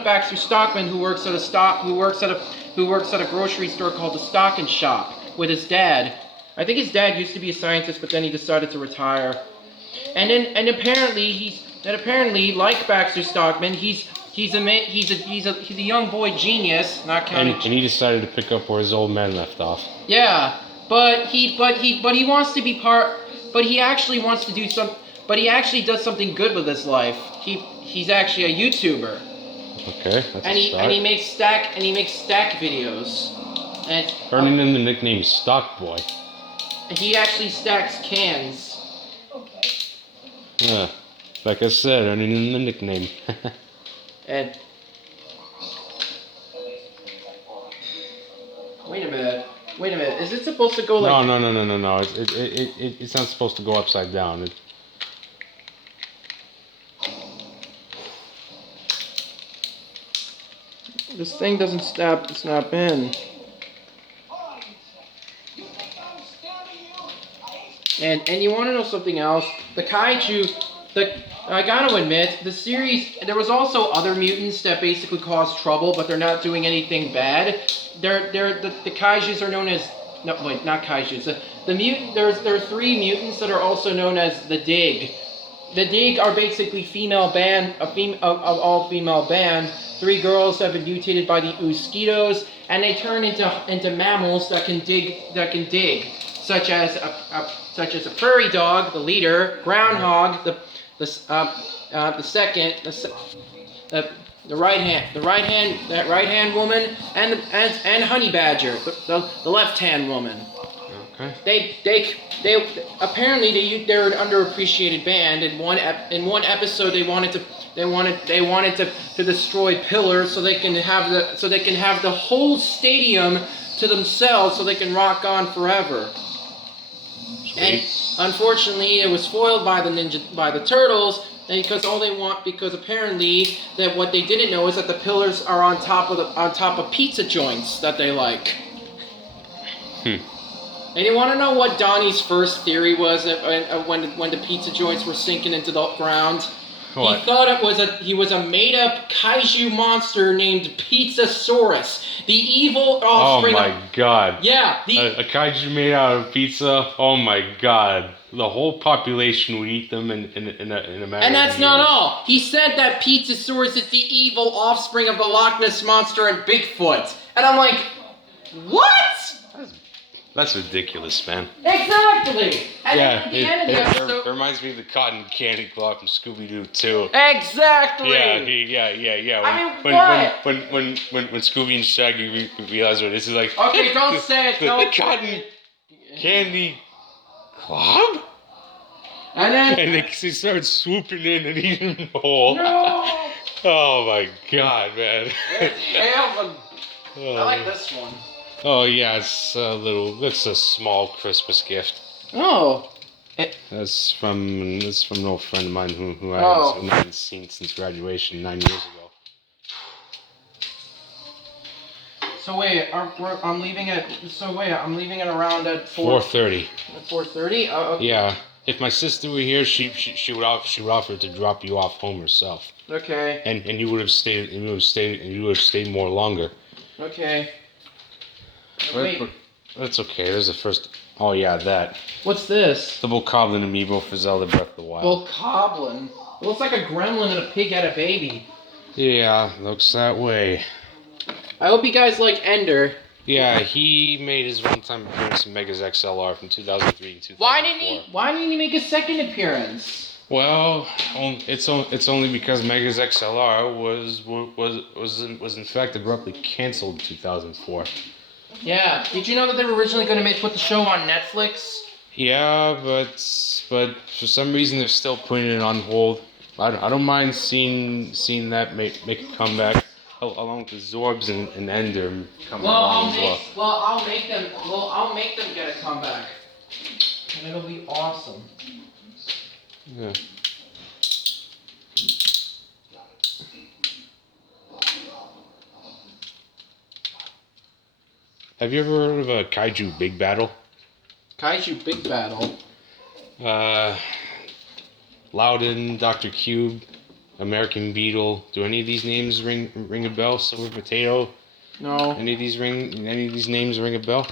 Baxter Stockman, who works at a grocery store called the Stock and Shop with his dad. I think his dad used to be a scientist, but then he decided to retire. And apparently, like Baxter Stockman, he's a young boy genius, not counting. And he decided to pick up where his old man left off. Yeah, but he wants to be part. But he actually wants to do some. But he actually does something good with his life. He's actually a YouTuber. Okay, that's and a start. he makes stack videos. And earning him the nickname Stock Boy. He actually stacks cans. Yeah, like I said, earning him the nickname. And wait a minute. Wait a minute. Is it supposed to go like? No. It's not supposed to go upside down. This thing doesn't snap in. And you want to know something else? The kaiju, I gotta admit, the series, there was also other mutants that basically caused trouble, but they're not doing anything bad. The kaijus are known as, no wait, not kaijus. There are 3 mutants that are also known as the Dig. The Dig are basically all female band. 3 girls have been mutated by the Mosquitoes, and they turn into mammals that can dig, such as a prairie dog, the leader, groundhog, the right hand woman, and honey badger, the left hand woman. Okay. They apparently they're an underappreciated band. In one episode, they wanted to destroy pillars so they can have the whole stadium to themselves so they can rock on forever. Sweet. And unfortunately, it was foiled by the turtles. Because apparently that what they didn't know is that the pillars are on top of pizza joints that they like. And you want to know what Donnie's first theory was when the pizza joints were sinking into the ground? What? He thought he was a made-up kaiju monster named Pizzasaurus, the evil offspring. Oh my god. Yeah, a kaiju made out of pizza. Oh my god. The whole population would eat them in a matter. And that's of not years. all. He said that Pizzasaurus is the evil offspring of the Loch Ness monster and Bigfoot. And I'm like, what? That's ridiculous, man. Exactly. And then at the end of the It episode. reminds me of the cotton candy club from Scooby-Doo too. Exactly. Yeah. I mean, when Scooby and Shaggy realize what this is like. Okay, don't say it. The Don't. cotton candy club. And then. And they start swooping in and eating them whole. No. Oh my god, man. I like this one. Oh yeah, it's a small Christmas gift. Oh. That's from an old friend of mine who I haven't seen since graduation 9 years ago. So wait, I'm leaving at. So wait, I'm leaving it around at 4:30. 4:30. Okay. Yeah. If my sister were here, she would offer to drop you off home herself. Okay. And you would have stayed more longer. Okay. Wait. But that's okay. There's the first. Oh yeah, that. What's this? The Bokoblin amiibo for Zelda Breath of the Wild. Bokoblin. It looks like a gremlin and a pig had a baby. Yeah, looks that way. I hope you guys like Ender. Yeah, he made his one-time appearance in Megas XLR from 2003 and 2004. Why didn't he make a second appearance? Well, it's only because Megas XLR was in fact abruptly canceled in 2004. Yeah. Did you know that they were originally going to put the show on Netflix? Yeah, but for some reason they're still putting it on hold. I don't mind seeing that make a comeback along with the Zorbs and Ender coming along as well. I'll make them get a comeback, and it'll be awesome. Yeah. Have you ever heard of a Kaiju Big Battle? Kaiju Big Battle. Loudon, Dr. Cube, American Beetle. Do any of these names ring a bell? Silver Potato. No. Any of these names ring a bell?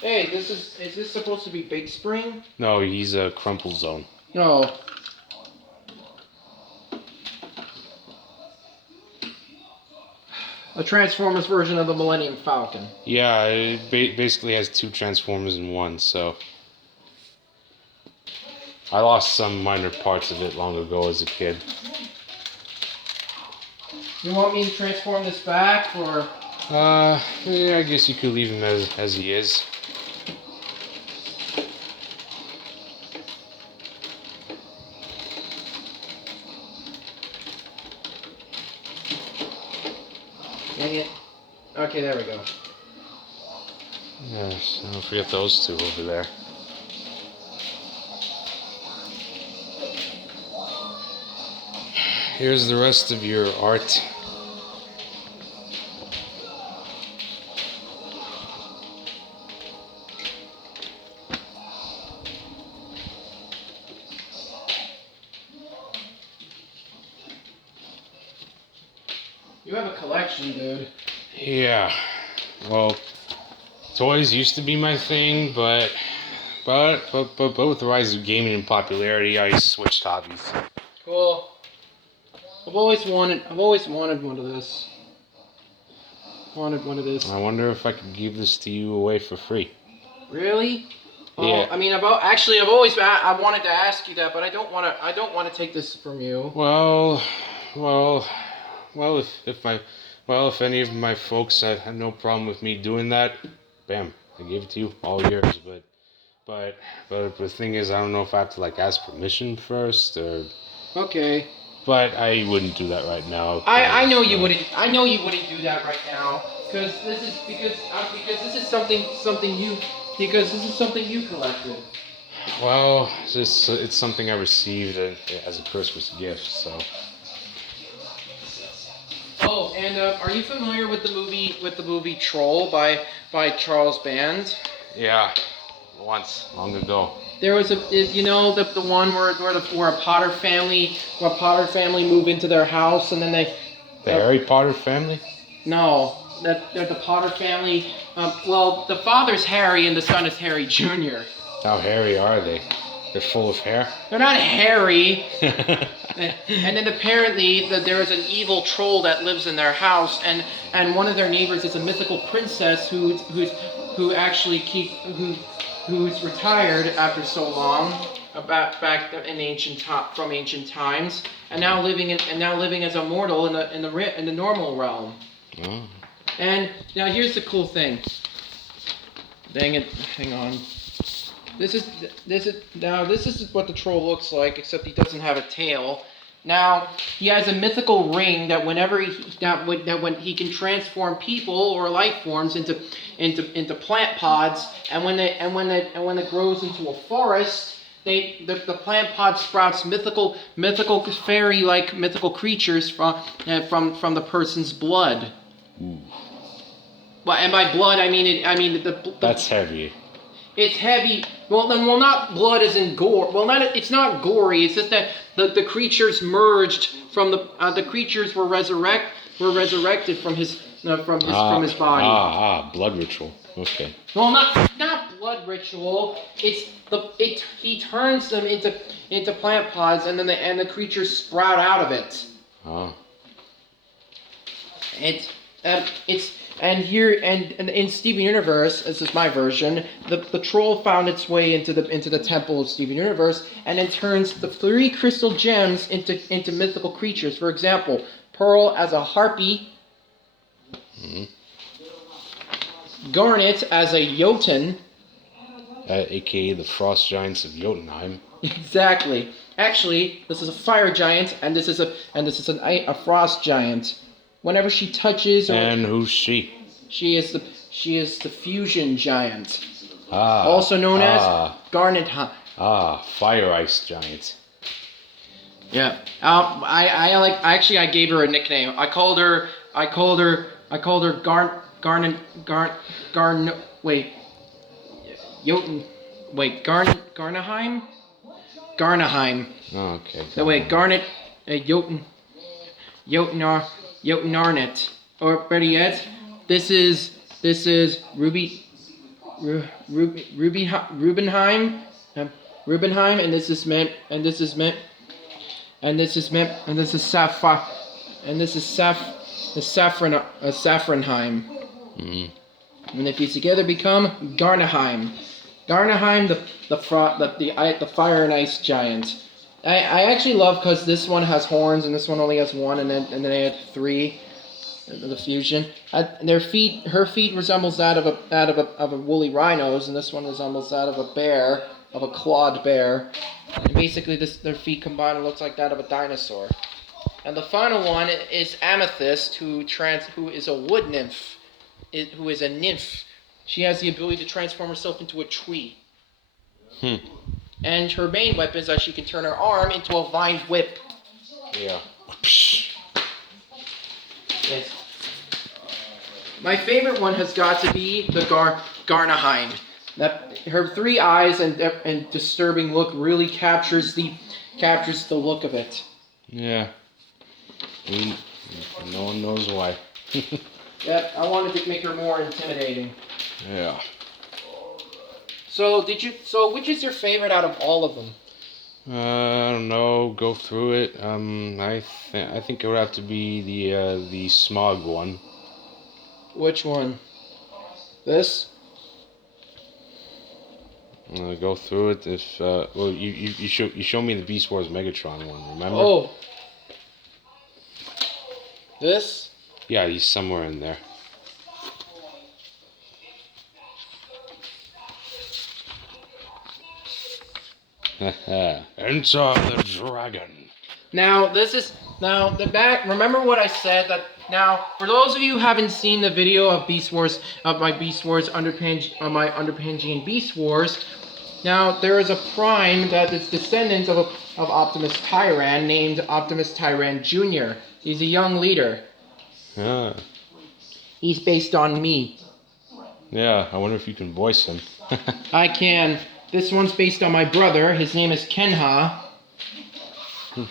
Hey, is this supposed to be Big Spring? No, he's a Crumple Zone. No. A Transformers version of the Millennium Falcon. Yeah, it basically has 2 Transformers in one, so... I lost some minor parts of it long ago as a kid. You want me to transform this back, or...? Yeah, I guess you could leave him as he is. Dang it. Okay, there we go. Yes, don't forget those two over there. Here's the rest of your art. You have a collection, dude. Yeah. Well, toys used to be my thing, but with the rise of gaming and popularity, I switched hobbies. Cool. I've always wanted one of this. Wanted one of this. I wonder if I could give this to you away for free. Really? Yeah. Oh, I mean, I've always I wanted to ask you that, but I don't want to take this from you. Well, if any of my folks had no problem with me doing that, bam, I give it to you, all yours. But the thing is, I don't know if I have to ask permission first or. Okay. But I wouldn't do that right now. I know you wouldn't. I know you wouldn't do that right now, because this is something you collected. Well, it's something I received as a Christmas gift, so. Oh, and are you familiar with the movie Troll by Charles Band? Yeah, once long ago. There was the one where a Potter family move into their house and then they. The Harry Potter family? No, they're the Potter family. Well, the father's Harry and the son is Harry Jr. How hairy are they? They're full of hair? They're not hairy. And then apparently there is an evil troll that lives in their house, and one of their neighbors is a mythical princess who's retired after so long, back in ancient times, and now living as a mortal in the normal realm. Oh. And now here's the cool thing. Dang it! Hang on. This is what the troll looks like, except he doesn't have a tail. Now he has a mythical ring that when he can transform people or life forms into plant pods, and when it grows into a forest, the plant pod sprouts mythical fairy-like mythical creatures from the person's blood. Ooh. Well, and by blood I mean the That's heavy. It's heavy. Well, not blood as in gore. Well, it's not gory. It's just that the creatures merged from the creatures were resurrected from his body. Blood ritual. Okay. Well, not blood ritual. He turns them into plant pods, and then the creatures sprout out of it. Oh. And in Steven Universe, this is my version, the troll found its way into the temple of Steven Universe, and then turns the 3 crystal gems into mythical creatures. For example, Pearl as a harpy, Garnet as a Jotun, AKA the frost giants of Jotunheim. Exactly. Actually, this is a fire giant, and this is a frost giant. Whenever she touches, And who's she? she is the fusion giant, Ah. also known as Garnet. Fire ice giant. Yeah. I gave her a nickname. I called her Garnaheim. Garnaheim. Oh, okay. No, wait, Garnet, Jotunarnet. Or better yet, this is Rubenheim, and this is Saffronheim. Mm. And if these together become Garnaheim. Garnaheim, the fire and ice giant. I actually love because this one has horns and this one only has one, and then they had 3. The fusion. Her feet resembles that of a woolly rhino's, and this one resembles that of a clawed bear. And basically, their feet combined, it looks like that of a dinosaur. And the final one is Amethyst, who is a wood nymph, who is a nymph. she has the ability to transform herself into a tree. Hmm. And her main weapon is that she can turn her arm into a vine whip. Yeah. Yes. My favorite one has got to be the Garnaheim. That her 3 eyes and disturbing look really captures the look of it. Yeah. No one knows why. Yep, I wanted to make her more intimidating. Yeah. So which is your favorite out of all of them? I don't know. Go through it. I think it would have to be the smog one. Which one? This? Go through it. If well, you show me the Beast Wars Megatron one. Remember? Oh. This? Yeah, he's somewhere in there. Enter the dragon. Now remember what I said that now for those of you who haven't seen the video of Beast Wars of my Beast Wars Underpangian Beast Wars, now there is a prime that is descendant of Optimus Tyran named Optimus Tyran Jr. He's a young leader. Yeah. He's based on me. Yeah, I wonder if you can voice him. I can. This one's based on my brother. His name is Kenha.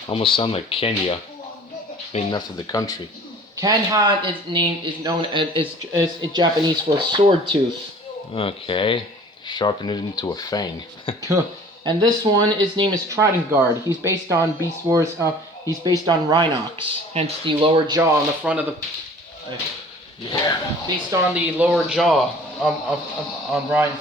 Almost sound like Kenya, named after the country. Kenha is known as Japanese for sword tooth. Okay, sharpen it into a fang. And this one, his name is Trident Guard. He's based on Beast Wars. He's based on Rhinox, hence the lower jaw on the front of the. Yeah. Based on the lower jaw on Rhino.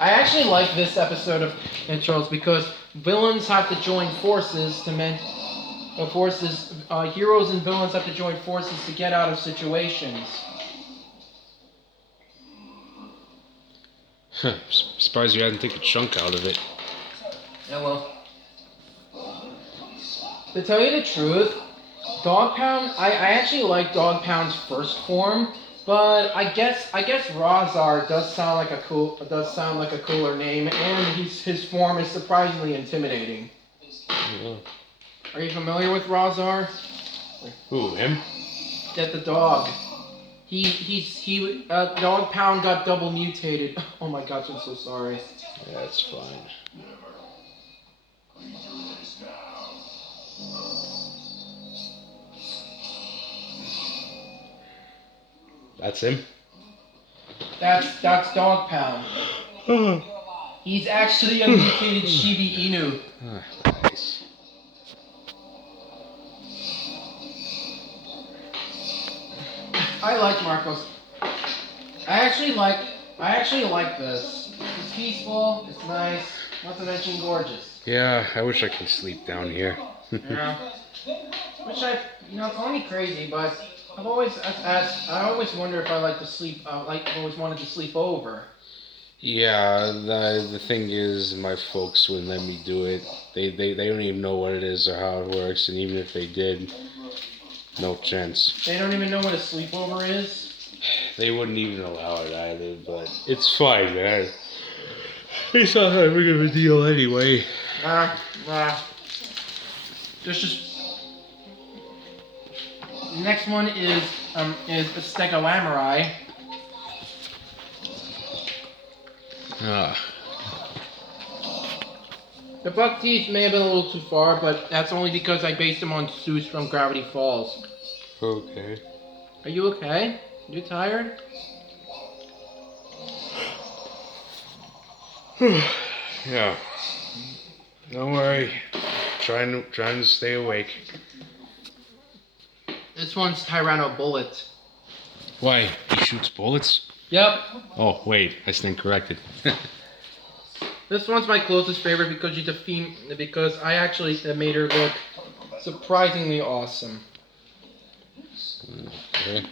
I actually like this episode of Intros because villains have to join forces to heroes and villains have to join forces to get out of situations. Surprised you hadn't taken a chunk out of it. Yeah, well. To tell you the truth, Dog Pound, I actually like Dog Pound's first form, but I guess Razar does sound like a cooler name, and his form is surprisingly intimidating. Yeah. Are you familiar with Razar? Who, him? Get the dog. Dog Pound got double mutated. Oh my gosh, I'm so sorry. Yeah, that's fine. That's him? That's Dog Pound. He's actually a mutated Shiba Inu. Nice. I like Marcos. I actually like this. It's peaceful, it's nice, not to mention gorgeous. Yeah, I wish I could sleep down here. Yeah. It's only crazy, but I've always I always wonder if I like to sleep. I've always wanted to sleep over. Yeah, the thing is, my folks wouldn't let me do it. They don't even know what it is or how it works, and even if they did, no chance. They don't even know what a sleepover is. They wouldn't even allow it either, but it's fine, man. It's not that big of a deal anyway. Just. The next one is a Stegalamurai. Ah. The buck teeth may have been a little too far, but that's only because I based them on Zeus from Gravity Falls. Okay. Are you okay? You tired? Yeah. Don't worry. Trying to stay awake. This one's Tyranno Bullet. Why? He shoots bullets? Yep. Oh, wait. I stand corrected. This one's my closest favorite because because I actually made her look surprisingly awesome. Okay.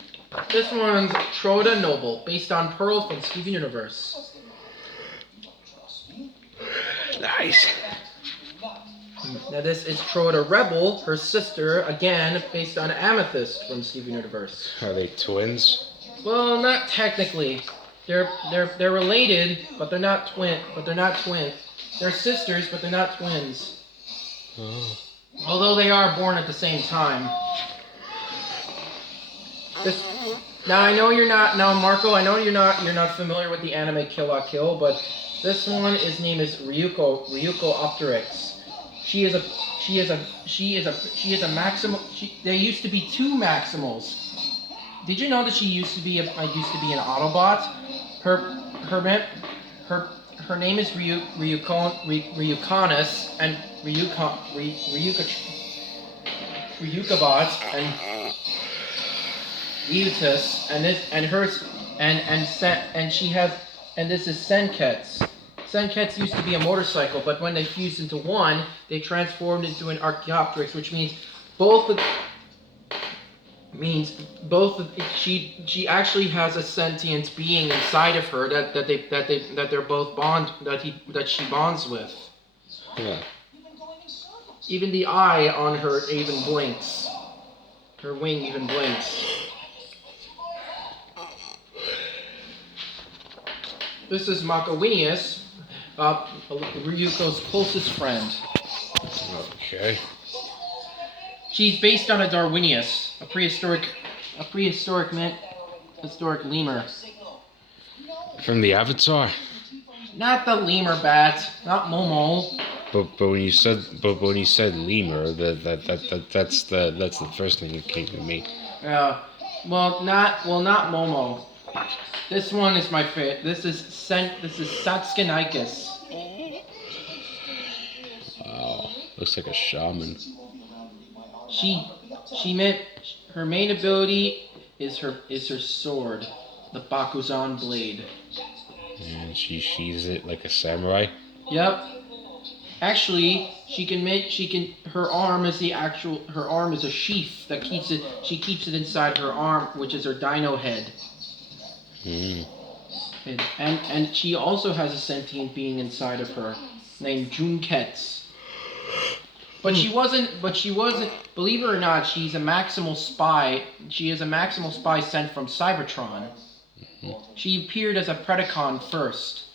This one's Troda Noble, based on Pearl from Steven Universe. Nice. Now this is Troda Rebel, her sister, again based on Amethyst from Steven Universe. Are they twins? Well, not technically. They're related, but they're not twin. But they're not twins. They're sisters, but they're not twins. Oh. Although they are born at the same time. This, now I know you're not. Now Marco, I know you're not familiar with the anime Kill la Kill, but this one, his name is Ryuko Opteryx. She is a maximal. There used to be two Maximals. Did you know that she used to be an Autobot? Her name is Ryukonus and Ryukabot and Ryutus and this is Senketsu. Senketsu used to be a motorcycle, but when they fused into one, they transformed into an Archaeopteryx, which means she actually has a sentient being inside of her that she bonds with. Yeah. Even the eye on her even blinks. Her wing even blinks. This is Makawinius, Ryuko's closest friend. Okay. She's based on a Darwinius, a prehistoric lemur. From the Avatar. Not the lemur bat, not Momo. But when you said lemur, that's the first thing that came to me. Well, not Momo. This one is my favorite. This is Satsukinicus. Wow, looks like a shaman. Her main ability is her sword, the Bakuzan blade. And she sheathes it like a samurai. Yep. Actually, her arm is a sheath that keeps it inside her arm, which is her dino head. And she also has a sentient being inside of her named Junketsu. But she wasn't, believe it or not, she's a maximal spy. She is a maximal spy sent from Cybertron. She appeared as a Predacon first.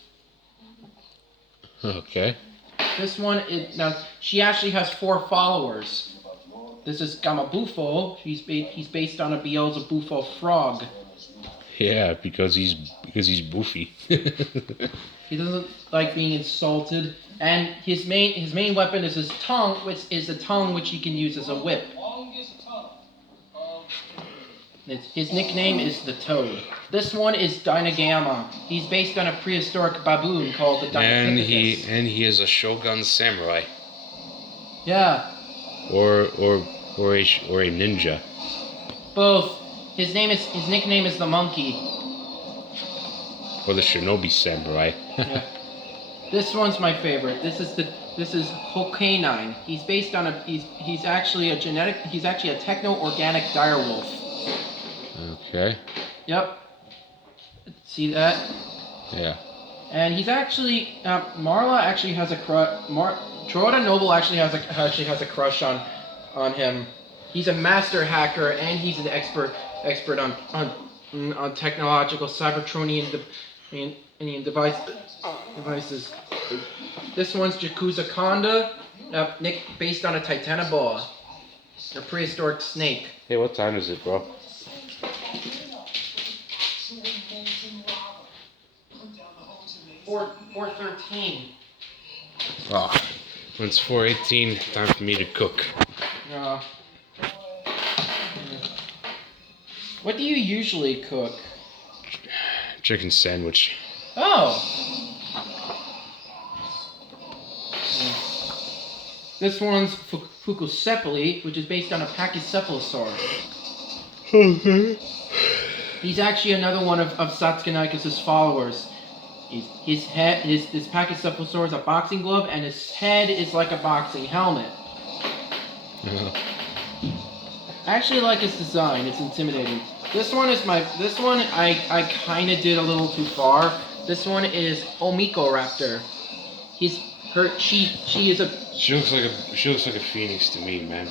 Okay. This one now she actually has 4 followers. This is Gamabufo. He's based on a Beelzebufo frog. Yeah, because he's boofy. He doesn't like being insulted, and his main weapon is his tongue, which is a tongue which he can use as a whip. His nickname is the Toad. This one is Dynagama. He's based on a prehistoric baboon called the Deinonychus. And he is a Shogun samurai. Yeah. Or a ninja. Both. His nickname is the Monkey. Or the Shinobi samurai. Yeah. This one's my favorite. This is Hokanine. He's based on he's actually a techno-organic direwolf. Okay. Yep. See that? Yeah. And he's actually Marla actually has a crush. Troda Noble actually has a crush on him. He's a master hacker and he's an expert on technological Cybertronian devices. This one's Yakuza Konda, based on a Titanoboa, a prehistoric snake. Hey, what time is it, bro? 4:13. Oh, when it's 4:18, time for me to cook. What do you usually cook? Chicken sandwich. Oh. This one's Fukucephaly, which is based on a Pachycephalosaurus. Okay. He's actually another one of Satsukinicus' followers. His Pachycephalosaurus is a boxing glove, and his head is like a boxing helmet. Yeah. I actually like his design. It's intimidating. This one I kind of did a little too far. This one is Omiko Raptor. she is a She looks like a phoenix to me, man.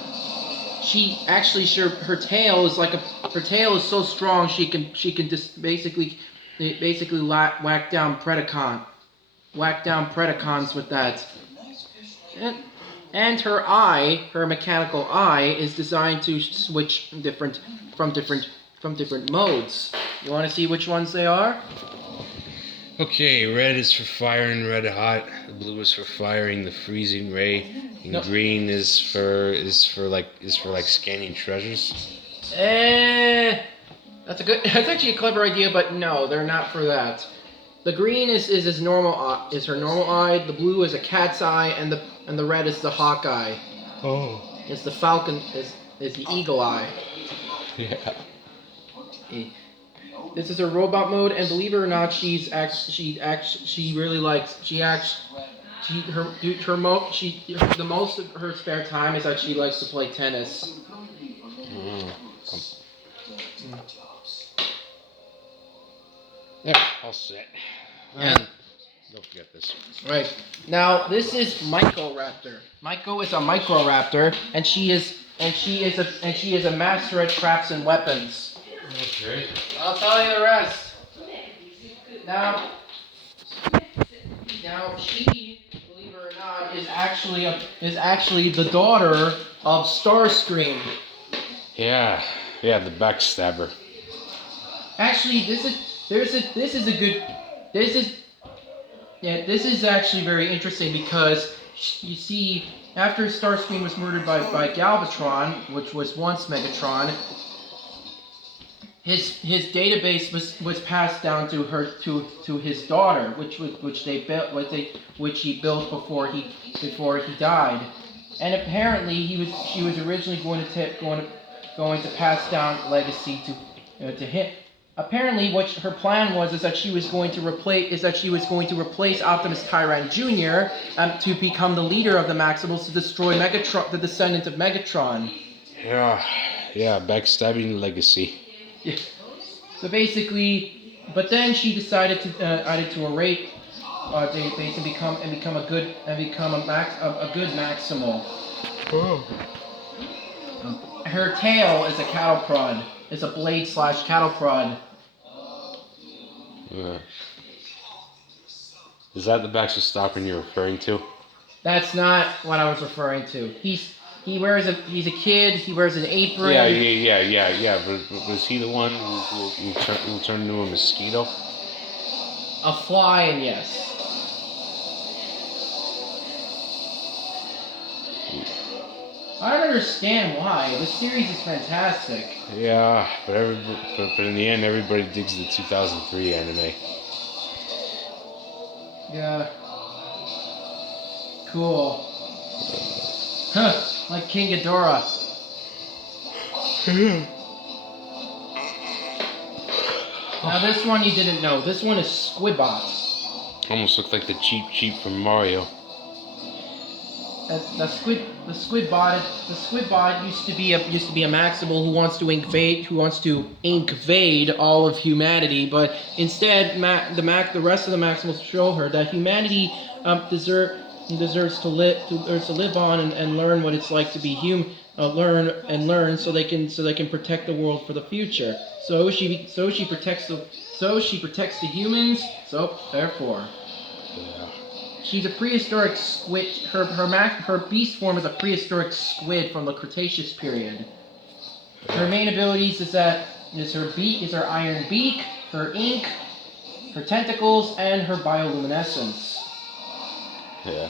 she actually her tail is like her tail is so strong she can just basically whack down Predacons with that. And her eye, her mechanical eye, is designed to switch from different modes. You want to see which ones they are? Okay, red is for firing red hot. Blue is for firing the freezing ray. And Nope. green is for like scanning treasures. That's actually a clever idea, but no, they're not for that. The green is his normal is her normal eye. The blue is a cat's eye, and the red is the hawk eye. Oh. It's the falcon is the eagle eye. Yeah. This is her robot mode, and believe it or not, she really likes the most of her spare time is that she likes to play tennis. There, all set. Yeah. Don't forget this. Right. Now this is Microraptor. Maiko is a Microraptor, and she is a master at traps and weapons. Okay. I'll tell you the rest. Now she, believe it or not, is actually the daughter of Starscream. Yeah, the backstabber. Actually, this is actually very interesting because you see, after Starscream was murdered by Galvatron, which was once Megatron, his database was passed down to his daughter, which he built before he died, and apparently she was originally going to pass down legacy to him. Apparently, what her plan was is that she was going to replace Optimus Tyrant Jr. To become the leader of the Maximals to destroy Megatron, the descendant of Megatron. Yeah, backstabbing legacy. Yeah. So basically, but then she decided to erase database and become a good Maximal. Oh. Her tail is a cattle prod. It's a blade / cattle prod. Is that the Baxter Stopper you're referring to? That's not what I was referring to. He's a kid. He wears an apron. Yeah. But was he the one who turned into a mosquito? A fly, and yes. I don't understand why. This series is fantastic. Yeah, but in the end, everybody digs the 2003 anime. Yeah. Cool. Huh. Like King Ghidorah. Now this one you didn't know. This one is Squidbot. Almost looked like the cheap from Mario. The Squidbot used to be a Maximal who wants to invade all of humanity, but instead the rest of the Maximals show her that humanity deserves to live on and learn what it's like to be human, learn so they can protect the world for the future. So she protects the humans. So therefore. Yeah. She's a prehistoric squid. Her beast form is a prehistoric squid from the Cretaceous period. Her main abilities is her iron beak, her ink, her tentacles, and her bioluminescence. Yeah.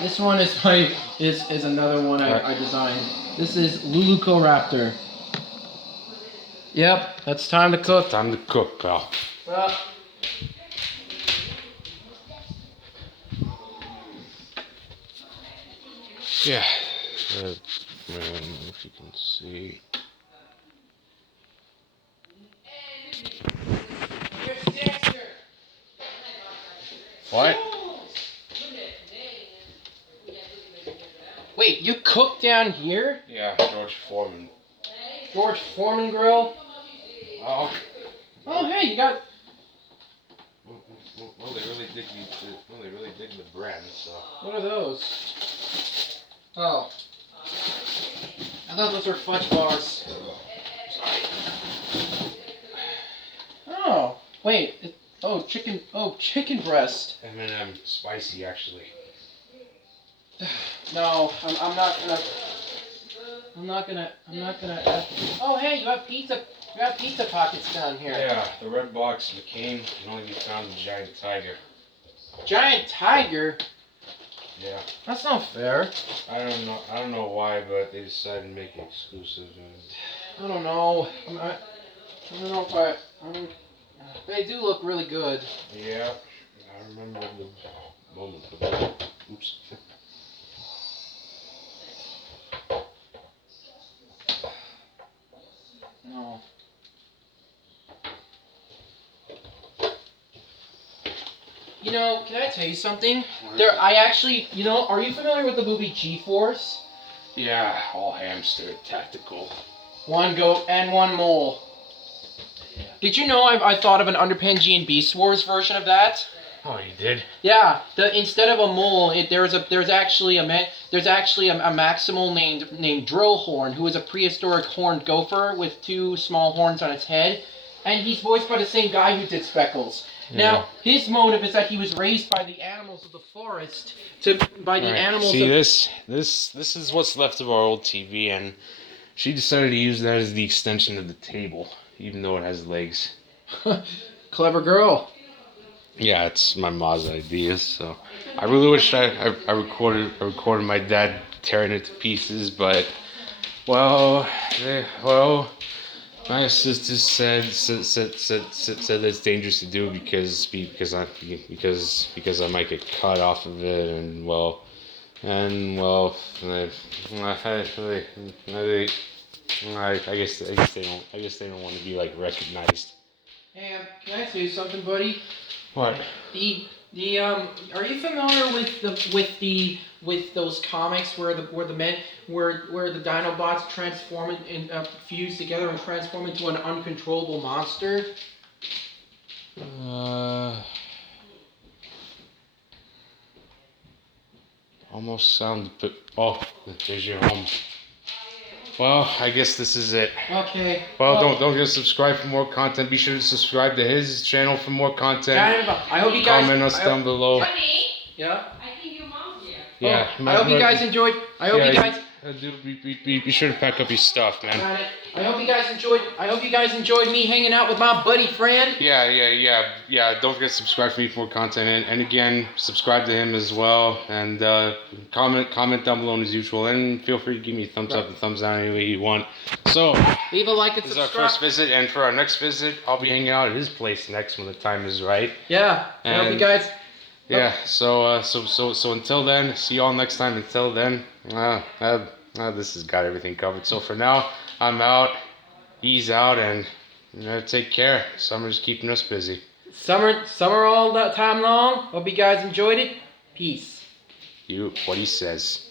This one is another one I designed. This is Lulucoraptor. Yep, that's time to cook. Time to cook, pal. Well, Yeah. I don't know if you can see. What? wait, you cook down here? Yeah, George Foreman. George Foreman grill? Oh. Oh, hey, you got... Well, they really really dig the brand. So. What are those? Oh. I thought those were fudge bars. Oh, wait. Chicken breast. M&M spicy actually. No, I'm not gonna. Oh, hey, you have pizza. You have pizza pockets down here. Yeah, the red box McCain can only be found in Giant Tiger. Giant Tiger? Yeah. That's not fair. I don't know why, but they decided to make it exclusive. I don't know. I don't know if I. They do look really good. Yeah, I remember the moment. Oops. No. You know, can I tell you something? Are you familiar with the movie G-Force? Yeah, all hamster tactical. One goat and one mole. Did you know I thought of an Underpan G and Beast Wars version of that? Oh, you did? Yeah. Instead of a mole, there's actually a Maximal named Drillhorn, who is a prehistoric horned gopher with two small horns on its head, and he's voiced by the same guy who did Speckles. Yeah. Now, his motive is that he was raised by the animals of the forest animals. See, this is what's left of our old TV, and she decided to use that as the extension of the table, even though it has legs. Clever girl. Yeah, it's my mom's idea. So I really wish I recorded my dad tearing it to pieces, but my sister said it's dangerous to do because I might get cut off of it, I guess they don't want to be like recognized. Hey, can I tell you something, buddy? What? Are you familiar with those comics where the Dinobots transform fuse together and transform into an uncontrollable monster? Almost sound, but there's your home. Well, I guess this is it. Okay. Well, don't forget to subscribe for more content. Be sure to subscribe to his channel for more content. I hope you guys comment us down below. Johnny, Yeah. I think your mom's here. Yeah. I hope you guys enjoyed. Be sure to pack up your stuff, man. I hope you guys enjoyed me hanging out with my buddy friend. Yeah. Don't forget to subscribe for me for more content, and again, subscribe to him as well, and comment down below as usual, and feel free to give me a thumbs up and thumbs down any way you want. So, Leave a like and this is subscribe. our first visit, and for our next visit, I'll be hanging out at his place next when the time is right. Yeah. I hope you guys. Yeah. So until then, see y'all next time. Until then, this has got everything covered. So for now, I'm out. He's out, and take care. Summer's keeping us busy. Summer all that time long. Hope you guys enjoyed it. Peace. What he says.